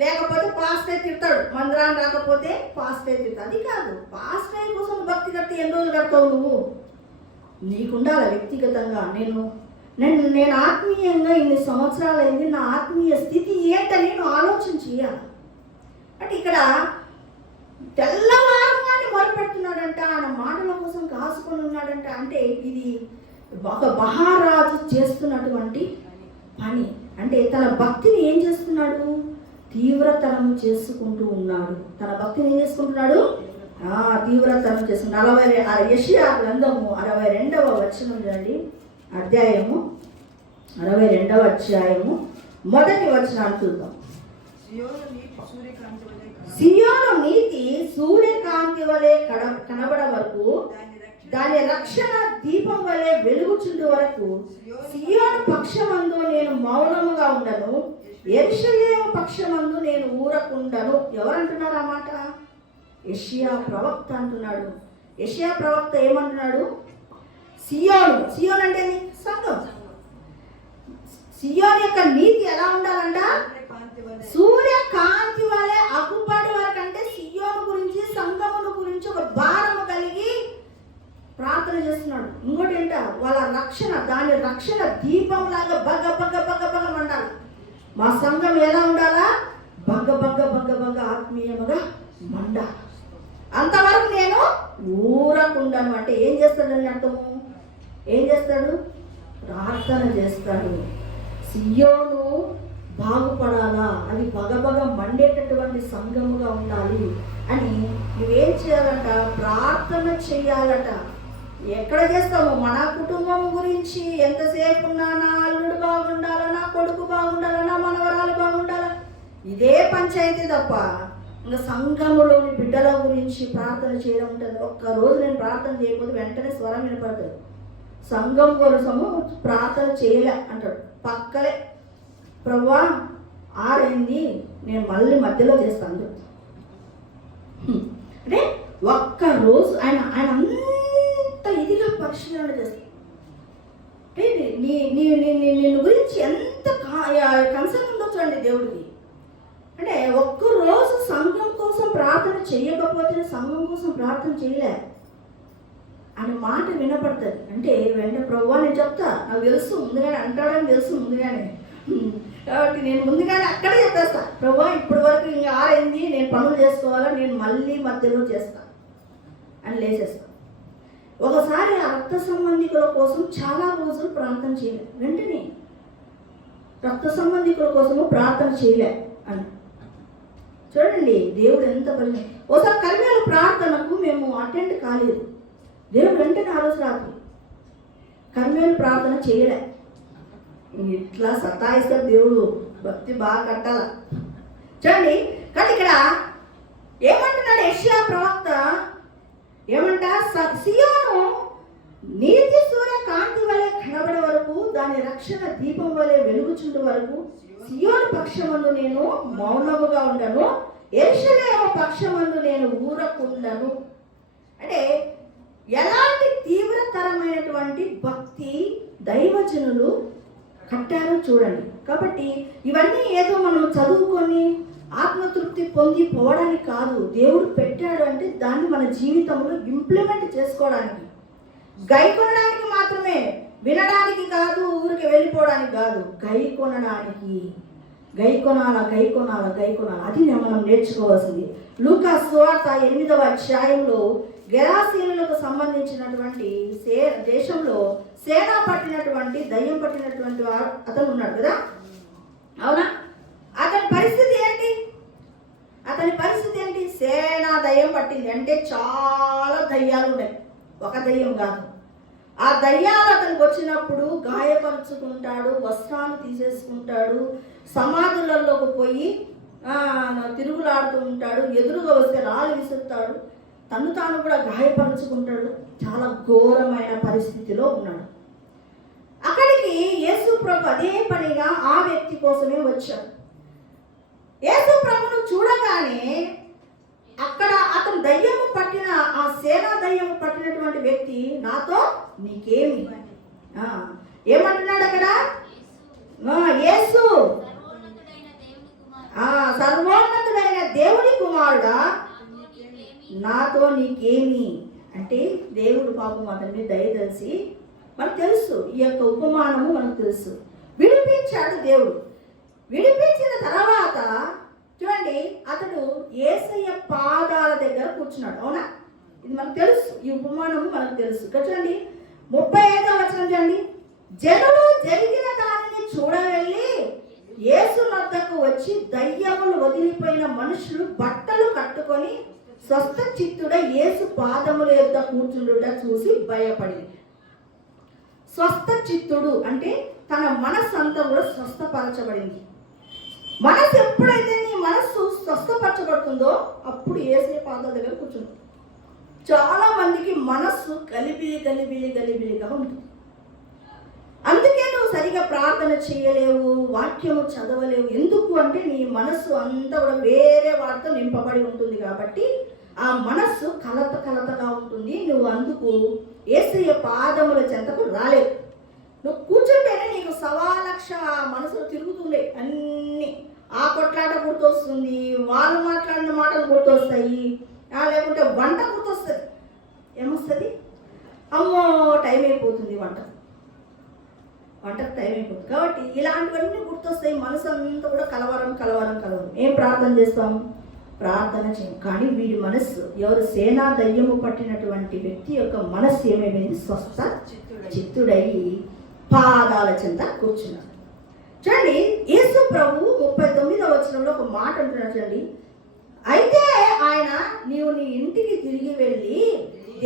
లేకపోతే పాస్టర్ తిడతాడు, మందిరాన్ని రాకపోతే పాస్టర్ తిడతాడు. అది కాదు. పాస్టర్ కోసం భక్తి కట్టి ఎన్ని రోజులు కడతావు నువ్వు? నీకుండాలి వ్యక్తిగతంగా. నేను ఆత్మీయంగా ఇన్ని సంవత్సరాలు అయింది, నా ఆత్మీయ స్థితి ఏంటని నేను ఆలోచన చేయాలి. అంటే ఇక్కడ తెల్లవారుగానే మొదలుపెడుతున్నాడంట, ఆయన మాటల కోసం కాసుకొని ఉన్నాడంట. అంటే ఇది ఒక మహారాజు చేస్తున్నటువంటి పని. అంటే తన భక్తిని ఏం చేస్తున్నాడు? తీవ్రతరం చేసుకుంటూ ఉన్నాడు. తన భక్తిని ఏం చేసుకుంటున్నాడు? తీవ్రతరం చేస్తున్నాడు. యెషయా గ్రంథము 62వ వచనం చూడండి. అధ్యాయము 62వ అధ్యాయము 1వ వచనాన్ని చూద్దాం. సియోను నీతి సూర్యకాంతి వలె కనబడ వరకు, దాని రక్షణ దీపం వలె వెలుగుచుండు వరకు సియోను పక్షమందు నేను మౌనముగా ఉండను, యెరూషలేము పక్షమందు నేను ఊరకుండను. ఎవరంటున్నారు ఆ మాట? యెషయా ప్రవక్త అంటున్నాడు. యెషయా ప్రవక్త ఏమంటున్నాడు? సియోను అంటే సంఘం. సియోను యొక్క నీతి ఎలా ఉండాలంట? సూర్యకాంతి వలె అగుపడి వరకు. అంటే సియోను గురించి, సంఘమును గురించి ఒక భారము కలిగి ప్రార్థన చేస్తున్నాడు. ఇంకోటి ఏంట? వాళ్ళ రక్షణ, దాని రక్షణ దీపం లాగా బగ బగ బగ బగ మండాలి. మా సంఘం ఎలా ఉండాలా? బగ బగ బగ బగ ఆత్మీయముగా మండాలి. అంతవరకు నేను ఊరకుండాను. అంటే ఏం చేస్తాడని అర్థము? ఏం చేస్తాడు? ప్రార్థన చేస్తాడు. సియోను బాగుపడాలా, అది బగబగ మండేటటువంటి సంఘముగా ఉండాలి అని నువ్వేం చేయాలంట? ప్రార్థన చేయాలట. ఎక్కడ చేస్తాము? మన కుటుంబం గురించి ఎంతసేపు ఉన్నా నా అల్లుడు బాగుండాలా, నా కొడుకు బాగుండాలా, నా మనవరాలు బాగుండాలా, ఇదే పంచాయతీ తప్ప ఇంకా సంఘములోని బిడ్డల గురించి ప్రార్థన చేయడం ఉంటుంది. ఒక్కరోజు నేను ప్రార్థన చేయకపోతే వెంటనే స్వరం వినపడుతుంది, సంఘం కోసము ప్రార్థన చేయలే అంటాడు. పక్కలే ప్రభువా 6 అయింది, నేను మళ్ళీ మధ్యలో చేస్తాను. అంటే ఒక్కరోజు ఆయన అంత ఇదిగా పరిశీలన చేస్తాడు. అంటే నిన్ను గురించి ఎంత కన్సర్న్ ఉందో చూడండి దేవుడికి. అంటే ఒక్కరోజు సంఘం కోసం ప్రార్థన చేయకపోతే సంఘం కోసం ప్రార్థన చేయలే అనే మాట వినపడుతుంది. అంటే వెంటనే ప్రభువా నేను చెప్తా, నాకు తెలుసు ముందుగానే అంటాడని తెలుసు ముందుగానే, కాబట్టి నేను ముందుగానే అక్కడే చెప్పేస్తా, ప్రభువా ఇప్పటి వరకు ఇంకా 6 అయింది, నేను పనులు చేసుకోవాలా, నేను మళ్ళీ మధ్యలో చేస్తా అని లేచేస్తా. ఒకసారి ఆ రక్త సంబంధికుల కోసం చాలా రోజులు ప్రార్థన చేయలే, వెంటనే రక్త సంబంధికుల కోసము ప్రార్థన చేయలే అని చూడండి దేవుడు ఎంత పని. ఒకసారి కర్మేలు ప్రార్థనకు మేము అటెండ్ కాలేదు, దేవుడు వెంటనే ఆ రోజు రాత్రి కర్మేలు ప్రార్థన చేయలే. ఇట్లా సతాయిస్తారు దేవుడు, భక్తి బాగా కట్టాల చూడండి. కానీ ఇక్కడ ఏమంటున్నాడు యెషయా ప్రవక్త, ఏమంట, సియోను నీతి సూర్య కాంతి వలె కనబడే వరకు, దాని రక్షణ దీపం వలె వెలుగుచుండు వరకు సియోను పక్షమందు నేను మౌనముగా ఉండను, యెరూషలేము పక్షమందు నేను ఊరకుండను. అంటే ఎలాంటి తీవ్రతరమైనటువంటి భక్తి దైవజనులు కట్టారో చూడండి. కాబట్టి ఇవన్నీ ఏదో మనం చదువుకొని ఆత్మతృప్తి పొంది పోవడానికి కాదు, దేవుడు పెట్టాడు అంటే దాన్ని మన జీవితంలో ఇంప్లిమెంట్ చేసుకోవడానికి, గైకొనడానికి మాత్రమే, వినడానికి కాదు, ఊరికి వెళ్ళిపోవడానికి కాదు, గైకొనడానికి. గైకొనాల అది మనం నేర్చుకోవాల్సింది. లూకా సువార్త 8వ అధ్యాయంలో గెరాసీనులకు సంబంధించినటువంటి దేశంలో సేన పట్టినటువంటి దయ్యం పట్టినటువంటి అతను ఉన్నాడు కదా, అవునా? అతని పరిస్థితి ఏంటి? సేనా దయ్యం పట్టింది. అంటే చాలా దయ్యాలు ఉన్నాయి, ఒక దయ్యం కాదు. ఆ దయ్యాలు అతనికి వచ్చినప్పుడు గాయపరుచుకుంటాడు, వస్త్రాలు తీసేసుకుంటాడు, సమాధులలోకి పోయి తిరుగులాడుతూ ఉంటాడు, ఎదురుగా వస్తే రాళ్ళు విసురుతాడు, తను తాను కూడా గాయపరుచుకుంటాడు. చాలా ఘోరమైన పరిస్థితిలో ఉన్నాడు. అక్కడికి యేసు ప్రభు అదే పనిగా ఆ వ్యక్తి కోసమే వచ్చాడు. యేసు ప్రభును చూడగానే అక్కడ అతను దయ్యము పట్టిన, ఆ సేనా దయ్యము పట్టినటువంటి వ్యక్తి, నాతో నీకేమి ఏమంటున్నాడు అక్కడ? యేసు సర్వోన్నతుడైన దేవుని కుమారుడా, నాతో నీకేమి అంటే దేవుడు పాపం అతని మీద దయ తెలిసి, మనకు తెలుసు ఈ యొక్క ఉపమానము మనకు తెలుసు, విడిపించాడు దేవుడు. విడిపించిన తర్వాత చూడండి అతడు యేసయ్య పాదాల దగ్గర కూర్చున్నాడు, అవునా? ఇది మనకు తెలుసు, ఈ ఉపమానము మనకు తెలుసు. చూడండి 35వ వచనం చూడండి. జనులు జరిగిన దానిని చూడవెళ్ళి యేసు వద్దకు వచ్చి దయ్యములు వదిలిపోయిన మనుషులు బట్టలు కట్టుకొని స్వస్థ చిత్తుడ యేసు పాదముల యొద్ద కూర్చుండుట చూసి భయపడింది. స్వస్థ చిత్తుడు అంటే తన మనస్సు అంతా కూడా స్వస్థపరచబడింది. మనసు ఎప్పుడైతే నీ మనస్సు స్వస్థపరచబడుతుందో అప్పుడు యేసయ్య పాదాల దగ్గర కూర్చుంది. చాలా మందికి మనస్సు గలిబిలిగా ఉంటుంది. అందుకే నువ్వు సరిగా ప్రార్థన చేయలేవు, వాక్యము చదవలేవు. ఎందుకు అంటే నీ మనస్సు అంతా కూడా వేరే వాటితో నింపబడి ఉంటుంది. కాబట్టి ఆ మనస్సు కలతగా ఉంటుంది. నువ్వు అందుకు యేసయ్య పాదముల చెంతకు రాలేవు. నువ్వు కూర్చుంటేనే నీకు 1,00,000 మనసులు తిరుగుతుండే, అన్ని ఆ కొట్లాట గుర్తొస్తుంది, వాళ్ళు మాట్లాడిన మాటలు గుర్తొస్తాయి, లేకుంటే వంట గుర్తొస్తుంది. ఏమొస్తుంది? అమ్మో టైం అయిపోతుంది, వంటకు టైం అయిపోతుంది. కాబట్టి ఇలాంటివన్నీ గుర్తొస్తాయి. మనసు అంతా కూడా కలవరం. ఏం ప్రార్థన చేస్తాం? ప్రార్థన చేయం. కానీ వీడి మనస్సు, ఎవరు సేనా దయ్యము పట్టినటువంటి వ్యక్తి యొక్క మనస్సు ఏమైంది? స్వస్థ చిత్తుడై పాదాల చెంత కూర్చున్నాడు. చూడండి యేసు ప్రభు 39వ వచనంలో ఒక మాట అంటున్నాడు చూడండి. అయితే ఆయన, నీవు నీ ఇంటికి తిరిగి వెళ్ళి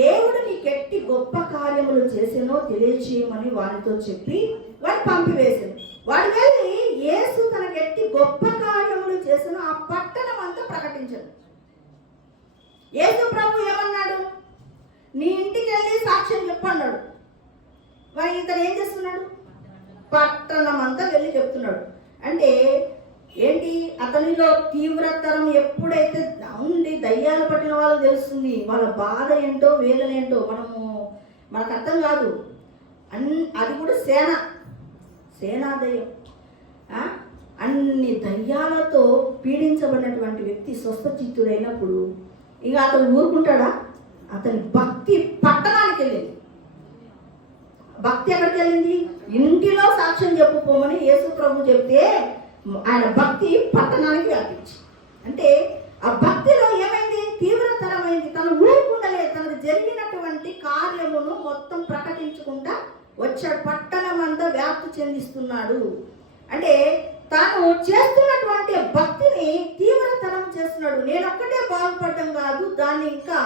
దేవుడు నీకెట్టి గొప్ప కార్యములు చేసేనో తెలియచేయమని వారితో చెప్పి వాడిని పంపివేశాడు. వాడు వెళ్ళి యేసు తనకెట్టి గొప్ప కార్యములు చేసేనో ఆ పట్టణం అంతా ప్రకటించాడు. యేసు ప్రభు ఏమన్నాడు? నీ ఇంటికి వెళ్ళి సాక్ష్యం చెప్పన్నాడు. మరి ఇతను ఏం చేస్తున్నాడు? పట్టణం అంతా వెళ్ళి చెప్తున్నాడు. అంటే ఏంటి? అతనిలో తీవ్రతరం ఎప్పుడైతే ఉంది, దయ్యాలు పట్టిన వాళ్ళకి తెలుస్తుంది వాళ్ళ బాధ ఏంటో, వేదన ఏంటో. మనకు అర్థం కాదు. అది కూడా సేనా దయ్యం. అన్ని దయ్యాలతో పీడించబడినటువంటి వ్యక్తి స్వస్థచిత్తుడైనప్పుడు ఇక అతను ఊరుకుంటాడా? అతని భక్తి పట్టణానికి వెళ్ళింది. భక్తి ఎక్కడికి వెళ్ళింది? ఇంటిలో సాక్ష్యం చెప్పుకోమని యేసు ప్రభు చెప్తే ఆయన భక్తి పట్టణానికి వ్యాపించి, అంటే ఆ భక్తిలో ఏమైంది? తీవ్రతరమైంది. తను ఊరుకుండలేదు. తనకు జరిగినటువంటి కార్యమును మొత్తం ప్రకటించుకుంటా వచ్చాడు. పట్టణం అంతా వ్యాప్తి చెందిస్తున్నాడు. అంటే తాను చేస్తున్నటువంటి భక్తిని తీవ్రతరం చేస్తున్నాడు. నేను ఒక్కటే బాగుపడటం కాదు, దాన్ని ఇంకా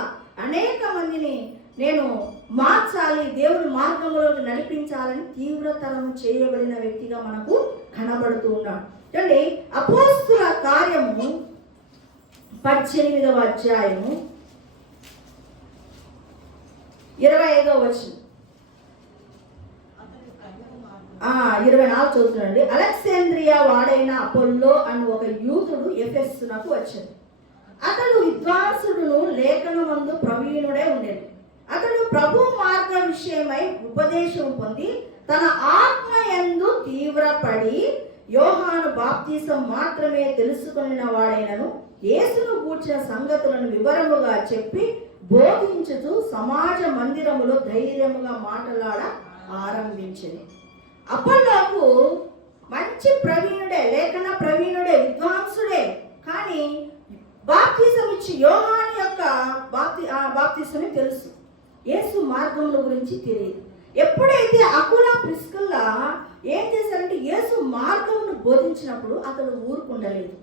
అనేక మందిని నేను మార్చాలి, దేవుడి మార్గంలోకి నడిపించాలని తీవ్రతరం చేయబడిన వ్యక్తిగా మనకు కనబడుతూ ఉన్నాడు. చూడండి, అపోస్తుల కార్యము 18వ అధ్యాయము 25వ వచనం 24 చదువుతున్నాండి. అలెగ్జాంద్రియా వాడైన అపోల్లో అని ఒక యూదుడు ఎఫెసునకు వచ్చాడు. అతడు విద్వాంసుడును లేఖనమందు ప్రవీణుడే ఉండేది. అతడు ప్రభు మార్గ విషయమై ఉపదేశం పొంది తన ఆత్మ యందు తీవ్రపడి యోహాను బాప్తిసం మాత్రమే తెలుసుకొనిన వాడైనను యేసును గూర్చిన సంగతులను వివరముగా చెప్పి బోధించుతూ సమాజ మందిరములో ధైర్యముగా మాట్లాడ ఆరంభించింది. అపోల్లోకు మంచి ప్రవీణుడే, లేఖన ప్రవీణుడే, విద్వాంసుడే. కానీ బాప్తిసం ఇచ్చి యోహాను యొక్క బాప్తిసమే తెలుసు, యేసు మార్గముల గురించి తెలియదు. ఎప్పుడైతే అకులా ప్రిస్కిల్లా ఏం చేశారంటే యేసు మార్గమును బోధించినప్పుడు అతడు ఊరుకుండలేదు.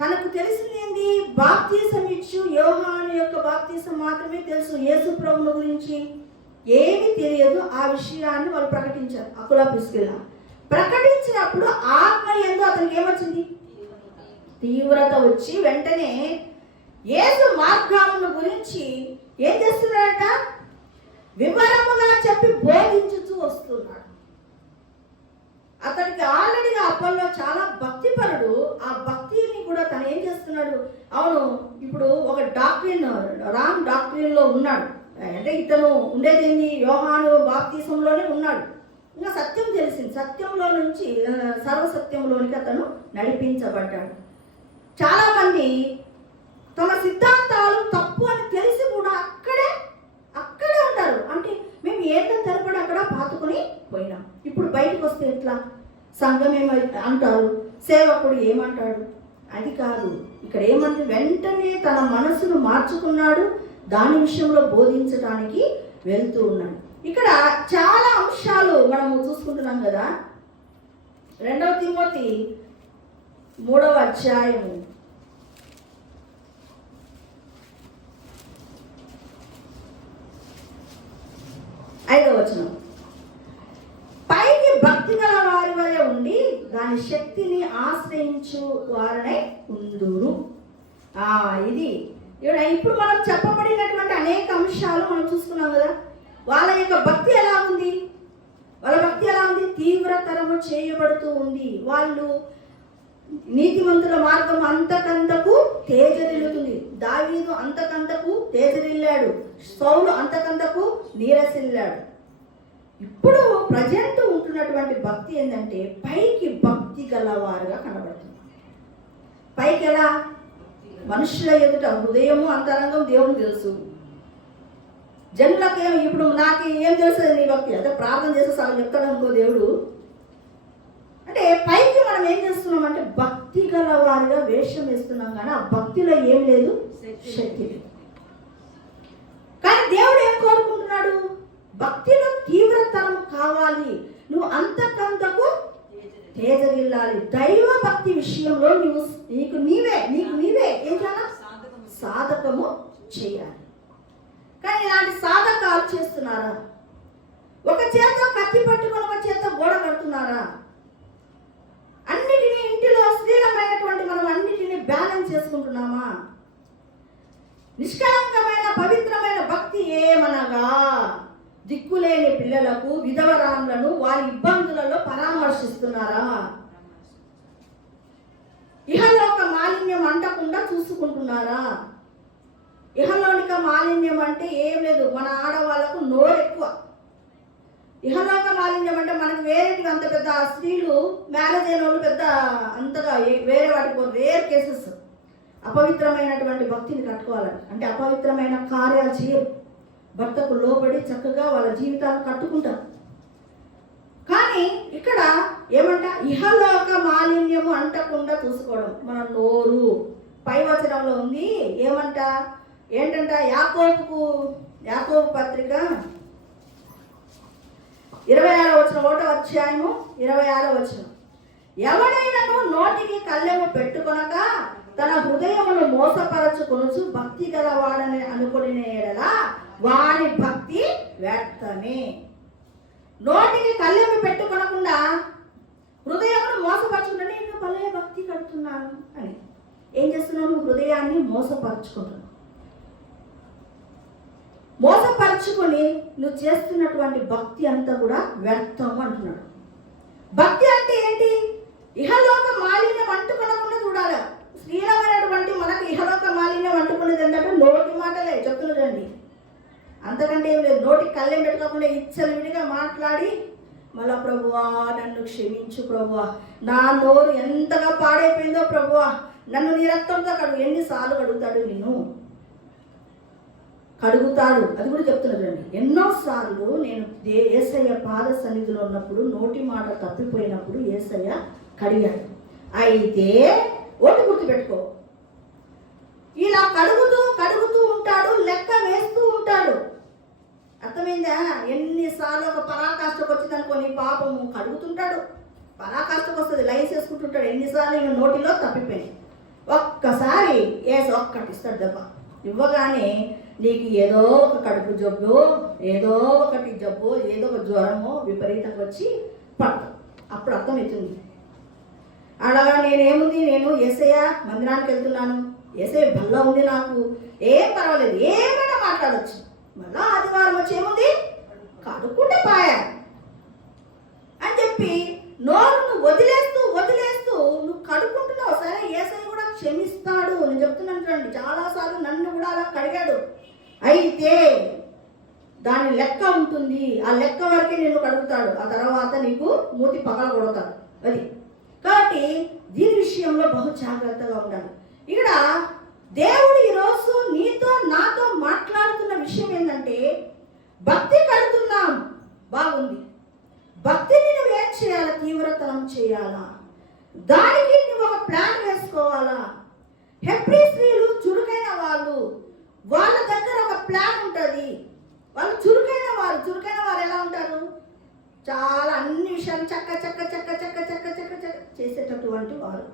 తనకు తెలిసింది ఏంది? బాప్తిసం ఇచ్చు యోహాను యొక్క బాప్తిసం మాత్రమే తెలుసు, యేసు ప్రభువుల గురించి ఏమీ తెలియదు. ఆ విషయాన్ని వాళ్ళు ప్రకటించారు. అకులా ప్రిస్కిల్లా ప్రకటించినప్పుడు ఆత్మ యందు అతనికి ఏమొచ్చింది? తీవ్రత వచ్చి వెంటనే యేసు మార్గముల గురించి ఏం చేస్తున్నాడట? వివరముగా చెప్పి బోధించుతూ వస్తున్నాడు. అతనికి ఆల్రెడీగా అపోల్లో చాలా భక్తిపరుడు. ఆ భక్తిని కూడా తను ఏం చేస్తున్నాడు? అవును, ఇప్పుడు ఒక రాంగ్ డాక్ట్రిన్ లో ఉన్నాడు. అంటే ఇతను ఉండేది ఏంది? యోహాను బాప్తిసంలోనే ఉన్నాడు. ఇంకా సత్యం తెలిసింది. సత్యంలో నుంచి సర్వసత్యంలోనికి అతను నడిపించబడ్డాడు. చాలా మంది తమ సిద్ధాంతాలు తప్పు అని తెలిసి కూడా అక్కడే ఉంటారు. అంటే మేము ఏళ్ళ తరబడి అక్కడ పాతుకొని పోయినాం, ఇప్పుడు బయటకు వస్తే ఎట్లా? సంఘం అంటారు, సేవకుడు ఏమంటాడు? అది కాదు. ఇక్కడ ఏమంటే వెంటనే తన మనసును మార్చుకున్నాడు, దాని విషయంలో బోధించడానికి వెళ్తూ ఉన్నాడు. ఇక్కడ చాలా అంశాలు మనము చూసుకుంటున్నాం కదా. 2వ తిమోతి 3వ అధ్యాయము 5వ వచనం. పైకి భక్తి గల వారి వలె ఉండి దాని శక్తిని ఆశ్రయించు వారనై ఉందురు. ఇది ఇప్పుడు మనం చెప్పబడినటువంటి అనేక అంశాలు మనం చూసుకున్నాం కదా. వాళ్ళ యొక్క భక్తి ఎలా ఉంది? తీవ్రతరము చేయబడుతూ ఉంది. వాళ్ళు నీతిమంతుల మార్గం అంతకంతకు తేజరిల్లుతుంది. దావీదు అంతకంతకు తేజరిల్లాడు, సౌలు అంతకంతకు నీరసిల్లాడు. ఇప్పుడు ప్రజెంట్ ఉంటున్నటువంటి భక్తి ఏంటంటే పైకి భక్తి గలవారుగా కనబడుతుంది. పైకి ఎలా? మనుషుల ఎదుట హృదయము అంతరంగం దేవుడు తెలుసు. జనులకేం ఇప్పుడు నాకు ఏం తెలుస్తుంది నీ భక్తి? అదే ప్రార్థన చేస్తే సగం చెప్తాడు అనుకో దేవుడు. అంటే పైకి మనం ఏం చేస్తున్నాం అంటే భక్తి గల వారిగా వేషం వేస్తున్నాం, కానీ ఆ భక్తిలో ఏం లేదు, శక్తి లేదు. కానీ దేవుడు ఏం కోరుకుంటున్నాడు? భక్తిలో తీవ్రతరం కావాలి, నువ్వు అంతకంతకు తేజరిల్లాలి. దైవ భక్తి విషయంలో నీకు నీవే ఏం చేయాలి? సాధకము చేయాలి. కానీ ఇలాంటి సాధకాలు చేస్తున్నారా? ఒక చేత కత్తి పట్టుకొని ఒక చేత గోడ కడుతున్నారా? అన్నిటినీ ఇంటిలో స్త్రీలమైనటువంటి మనం అన్నిటినీ బ్యాలెన్స్ చేసుకుంటున్నామా? నిష్కళంకమైన పవిత్రమైన భక్తి ఏమనగా దిక్కులేని పిల్లలకు, విధవరాంలను వారి ఇబ్బందులలో పరామర్శిస్తున్నారా? ఇహలోక మాలిన్యం అంటకుండా చూసుకుంటున్నారా? ఇహలోనిక మాలిన్యం అంటే ఏం లేదు, మన ఆడవాళ్ళకు నోరు ఎక్కువ. ఇహలోక మాలిన్యం అంటే మనకు వేరేటివి అంత పెద్ద స్త్రీలు మ్యారేజ్ అయిన వాళ్ళు పెద్ద అంతగా వేరే వాటికి రేర్ కేసెస్. అపవిత్రమైనటువంటి భక్తిని కట్టుకోవాలని అంటే అపవిత్రమైన కార్యాలు చేయరు, భర్తకు లోబడి చక్కగా వాళ్ళ జీవితాలు కట్టుకుంటారు. కానీ ఇక్కడ ఏమంట, ఇహలోక మాలిన్యము అంటకుండా చూసుకోవడం. మన నోరు పై వచనంలో ఉంది ఏమంట, ఏంటంట, యాకోబు పత్రిక 26వ వచనం, 1వ అధ్యాయము 26వ వచనం. ఎవడైనను నోటికి కళ్ళెము పెట్టుకొనక తన హృదయమును మోసపరచుకొనుచు భక్తి గలవాడని అనుకునే ఎడలా వాని భక్తి వ్యర్థమే. నోటికి కళ్ళెము పెట్టుకొనకుండా హృదయమును మోసపరచుకుంటే నేను భలే భక్తి కడుతున్నాను అని ఏం చేస్తున్నాను? హృదయాన్ని మోసపరచుకుంటున్నాను. మోసపరచుకొని నువ్వు చేస్తున్నటువంటి భక్తి అంతా కూడా వ్యర్థం అంటున్నాడు. భక్తి అంటే ఏంటి? ఇహలోక మాలిన్యం అంటుకొనకుండా చూడాలి. స్త్రీలమైనటువంటి మనకు ఇహలోక మాలిన్యం అంటుకునేది ఏంటంటే నోటి మాటలే చెప్తున్నదండి, అంతకంటే ఏం లేదు. నోటికి కళ్ళెం పెట్టుకోకుండా ఇచ్చలివిడిగా మాట్లాడి మళ్ళా ప్రభువా నన్ను క్షమించు ప్రభువా, నా నోరు ఎంతగా పాడైపోయిందో ప్రభువా, నన్ను నీ రక్తంతో కడుగు. ఎన్నిసార్లు కడుగుతాడు నిన్ను? కడుగుతాడు. అది కూడా చెప్తున్నదండి. ఎన్నోసార్లు నేను యేసయ్య పాద సన్నిధిలో ఉన్నప్పుడు నోటి మాట తప్పిపోయినప్పుడు యేసయ్య కడిగాడు. అయితే ఒకటి గుర్తుపెట్టుకో, ఇలా కడుగుతూ ఉంటాడు, లెక్క వేస్తూ ఉంటాడు. అర్థమైందా? ఎన్నిసార్లు ఒక పరాకాష్ఠకు వచ్చింది అనుకోని పాపము కడుగుతుంటాడు, పరాకాష్ఠకు వస్తుంది, లైన్స్ వేసుకుంటుంటాడు. ఎన్నిసార్లు ఈయన నోటిలో తప్పిపోయింది. ఒక్కసారి ఒక్కటి ఇస్తాడు దెబ్బ. ఇవ్వగానే నీకు ఏదో ఒక కడుపు జబ్బు, ఏదో ఒకటి జబ్బు, ఏదో ఒక జ్వరమో విపరీతంగా వచ్చి పడతాం. అప్పుడు అర్థమవుతుంది. అలాగా నేను యేసయ్య మందిరానికి వెళ్తున్నాను, యేసయ్య బల్ల ఉంది, నాకు ఏం పర్వాలేదు, ఏమైనా మాట్లాడవచ్చు. మళ్ళా ఆదివారం వచ్చి ఏముంది, కడుక్కుంటే పాయా అని చెప్పి నోరును వదిలేస్తూ నువ్వు కడుక్కుంటున్నావు. సరే, యేసయ్య కూడా క్షమిస్తాడు. నేను చెప్తున్నాను చూడండి, చాలాసార్లు నన్ను కూడా అలా కడిగాడు. అయితే దాని లెక్క ఉంటుంది, ఆ లెక్క వరకే నిన్ను కడుగుతాడు, ఆ తర్వాత నీకు మూతి పగల కొడతాడు. అది కాబట్టి దీని విషయంలో బహు జాగ్రత్తగా ఉండాలి. ఇక్కడ దేవుడు ఈరోజు నీతో నాతో మాట్లాడుతున్న విషయం ఏంటంటే, భక్తి కడుతున్నాం, బాగుంది. భక్తిని నువ్వేం చేయాలా? తీవ్రతరం చేయాలా? దానికి నువ్వు ఒక ప్లాన్ వేసుకోవాలా? హెబ్రీ స్త్రీలు చురుకైన వాళ్ళు, వాళ్ళ దగ్గర ఒక ప్లాన్ ఉంటుంది. వాళ్ళు చురుకైన వారు ఎలా ఉంటారు? చాలా అన్ని విషయాలు చక్క చేసేటటువంటి వారు.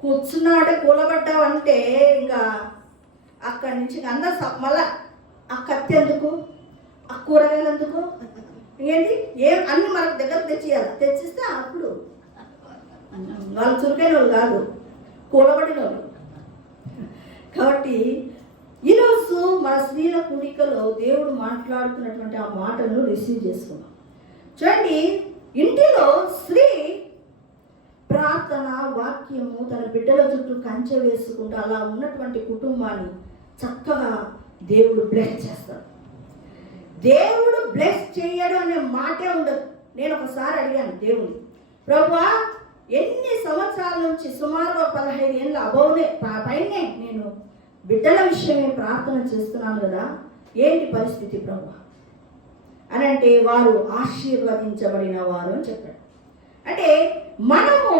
కూర్చున్నాడే కూలబడ్డావు అంటే ఇంకా అక్కడి నుంచి అందరు మళ్ళా ఆ కత్తి ఎందుకు, ఆ కూరగాయలు ఎందుకు, ఏంటి అన్ని మనకు దగ్గర తెచ్చిస్తే అప్పుడు వాళ్ళు చురుకైన వాళ్ళు కాదు, కూలబడిన వాళ్ళు. కాబట్టి ఈరోజు మన స్త్రీల కూడికలో దేవుడు మాట్లాడుతున్నటువంటి ఆ మాటలను రిసీవ్ చేసుకున్నాం. చూడండి, ఇంటిలో స్త్రీ ప్రార్థన, వాక్యము, తన బిడ్డల చుట్టూ కంచె వేసుకుంటూ అలా ఉన్నటువంటి కుటుంబాన్ని చక్కగా దేవుడు బ్లెస్ చేస్తాడు. దేవుడు బ్లెస్ చేయడు అనే మాటే ఉండదు. నేను ఒకసారి అడిగాను దేవుని, ప్రభువా ఎన్ని సంవత్సరాల నుంచి, సుమారు 15 ఏళ్ళ పైనే నేను బిడ్డల విషయమే ప్రార్థన చేస్తున్నాను కదా, ఏంటి పరిస్థితి ప్రభువా అని అంటే, వారు ఆశీర్వదించబడిన వారు అని చెప్పాడు. అంటే మనము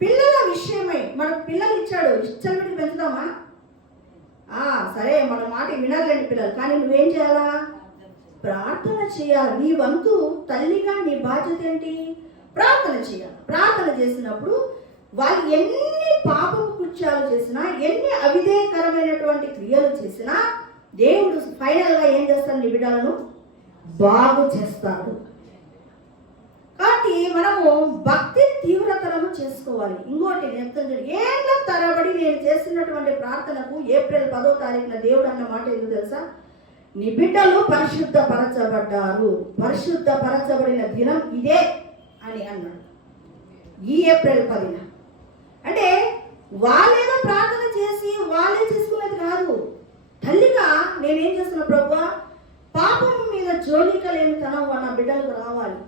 పిల్లల విషయమై, మనకు పిల్లలు ఇచ్చాడు, ఇష్టం పెంచుదామా? సరే, మన మాట వినాలండి పిల్లలు, కానీ నువ్వేం చేయాలా? ప్రార్థన చేయాలి. నీ వంతు తల్లిగా నీ బాధ్యత ఏంటి? ప్రార్థన చేయాలి. ప్రార్థన చేసినప్పుడు వాళ్ళు ఎన్ని పాపపు కృత్యాలు చేసినా, ఎన్ని అవిధేయకరమైనటువంటి క్రియలు చేసినా, దేవుడు ఫైనల్గా ఏం చేస్తాడు? నీ బిడ్డలను బాగు చేస్తాడు. కాబట్టి మనము భక్తిని తీవ్రతరము చేసుకోవాలి. ఇంకోటి నేను ఏళ్ళ తరబడి నేను చేస్తున్నటువంటి ప్రార్థనకు ఏప్రిల్ 10వ తారీఖున దేవుడు అన్న మాట ఏంటో తెలుసా? నీ బిడ్డలు పరిశుద్ధపరచబడ్డారు, పరిశుద్ధపరచబడిన దినం ఇదే అని అన్నాడు. ఈ ఏప్రిల్ 10న అంటే వాళ్ళేదో ప్రార్థన చేసి వాళ్ళే చేసుకునేది కాదు. తల్లిగా నేనేం చేస్తున్నా ప్రభువా, పాపం మీద జోలిక లేని తనం నా బిడ్డలకు రావాలి.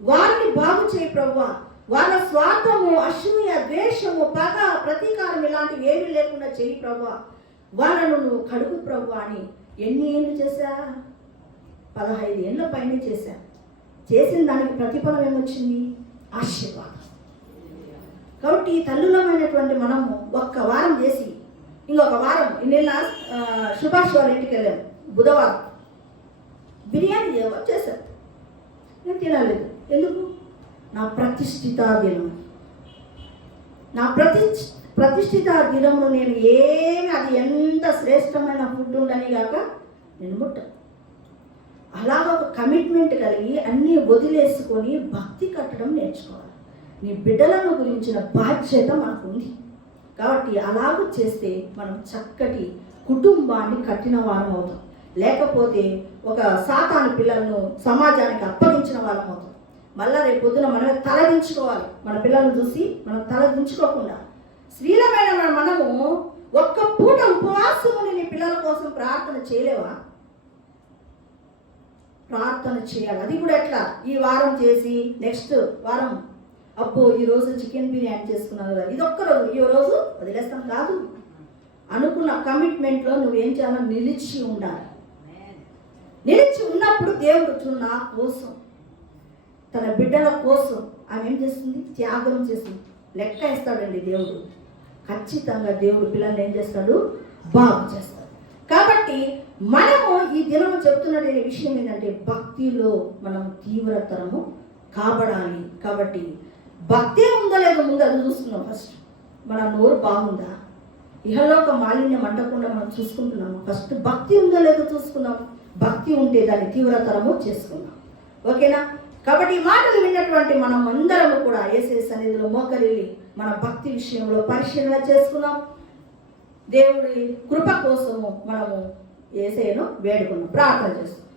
వారిని బాగు చేయి ప్రభువా. వాళ్ళ స్వార్థము, అసూయ, ద్వేషము, పగ, ప్రతీకారం ఇలాంటివి ఏమీ లేకుండా చేయి ప్రభువా. వాళ్ళను నువ్వు కడుగు ప్రభువా అని ఎన్ని ఏళ్ళు చేశా? 15 ఏళ్ళ పైన చేశా. చేసిన దానికి ప్రతిఫలం ఏమొచ్చింది? ఆశీర్వాదం. కాబట్టి తల్లులమైనటువంటి మనము ఒక్క వారం చేసి ఇంకొక వారం నిన్న సుభాష్ వాళ్ళ ఇంటికి వెళ్ళాము. బుధవారం బిర్యానీ చేశారు. నేను తినలేదు. ఎందుకు? నా ప్రతిష్ఠిత దినం. నా ప్రతిష్ఠిత దినము నేను ఏమి, అది ఎంత శ్రేష్టమైన ఫుడ్ ఉండని కాక నేను ముట్ట. అలాగ ఒక కమిట్మెంట్ కలిగి అన్నీ వదిలేసుకొని భక్తి కట్టడం నేర్చుకోవాలి. నీ బిడ్డలను గురించిన బాధ్యత మనకు ఉంది. కాబట్టి అలాగూ చేస్తే మనం చక్కటి కుటుంబాన్ని కట్టిన వారం అవుతాం. లేకపోతే ఒక సాతాను పిల్లలను సమాజానికి అప్పగించిన వాళ్ళం అవుతాం. మళ్ళా రేపు పొద్దున మనమే తలదించుకోవాలి. మన పిల్లలను చూసి మనం తలదించుకోకుండా స్త్రీలమైన మనము ఒక్క పూట ఉపవాసము నీ పిల్లల కోసం ప్రార్థన చేయలేవా? ప్రార్థన చేయాలి. అది కూడా ఎట్లా? ఈ వారం చేసి నెక్స్ట్ వారం అబ్బో ఈరోజు చికెన్ బిర్యానీ చేసుకున్నాను కదా, ఇది ఒక్కరోజు, ఈ రోజు వదిలేస్తాం కాదు. అనుకున్న కమిట్మెంట్లో నువ్వేం చేయాలో నిలిచి ఉండాలి. నిలిచి ఉన్నప్పుడు దేవుడు నా కోసం, తన బిడ్డల కోసం ఆమె ఏం చేస్తుంది? త్యాగం చేస్తుంది. లెక్క ఇస్తాడండి దేవుడు. ఖచ్చితంగా దేవుడు పిల్లల్ని ఏం చేస్తాడు? బాగు చేస్తాడు. కాబట్టి మనము ఈ దినము చెప్తున్న విషయం ఏంటంటే భక్తిలో మనం తీవ్రతరము కాబడాలి. కాబట్టి భక్తి ఉందో లేదో ముందు అది చూస్తున్నాం. ఫస్ట్ మన నోరు బాగుందా? ఇహలోక మాలిన్యం అంటకుండా మనం చూసుకుంటున్నాము. ఫస్ట్ భక్తి ఉందో లేదో చూసుకున్నాం. భక్తి ఉంటే దాన్ని తీవ్రతరము చేసుకున్నాం. ఓకేనా? కాబట్టి ఈ మాటలు విన్నటువంటి మనం అందరము కూడా యేసయ్య సన్నిధిలో మోకరిల్లి మన భక్తి విషయంలో పరిశీలన చేసుకున్నాం. దేవుడి కృప కోసము మనము యేసయ్యను వేడుకున్నాం, ప్రార్థన చేస్తున్నాం.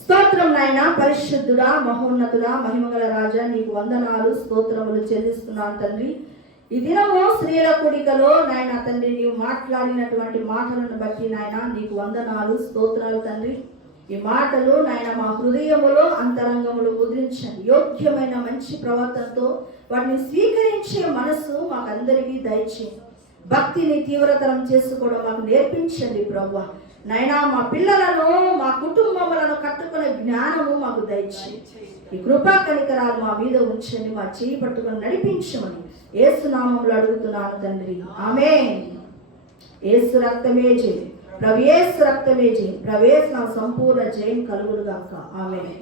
స్తోత్రం నాయన, పరిశుద్ధుడా, మహోన్నతుడా, మహిమగల రాజా, నీకు వందనాలు, స్తోత్రములు చెల్లిస్తున్నాను తండ్రి. ఈ దినము స్త్రీల కూడికలో నాయన తండ్రి నీవు మాట్లాడినటువంటి మాటలను బట్టి నాయన నీకు వందనాలు, స్తోత్రాలు తండ్రి. ఈ మాటలు నాయన మా హృదయములో అంతరంగములు ముద్రించండి. యోగ్యమైన మంచి ప్రవర్తనతో వాటిని స్వీకరించే మనస్సు మాకందరికీ దయచేయండి. భక్తిని తీవ్రతరం చేసుకోవడం మాకు నేర్పించండి ప్రభువా. నాయనా మా పిల్లలను, మా కుటుంబములను కట్టుకునే జ్ఞానము మాకు దయచేయండి. ఈ కృపా కనికరాలు మా మీద ఉంచండి. మా చేయి పట్టుకొని నడిపించమని యేసు నామములో అడుగుతున్నాను తండ్రి, ఆమేన్. యేసు రక్తమే జయం, ప్రభు యేసు రక్తమే జయం, ప్రభు యేసు నా సంపూర్ణ జయం కలుగును గాక, ఆమేన్.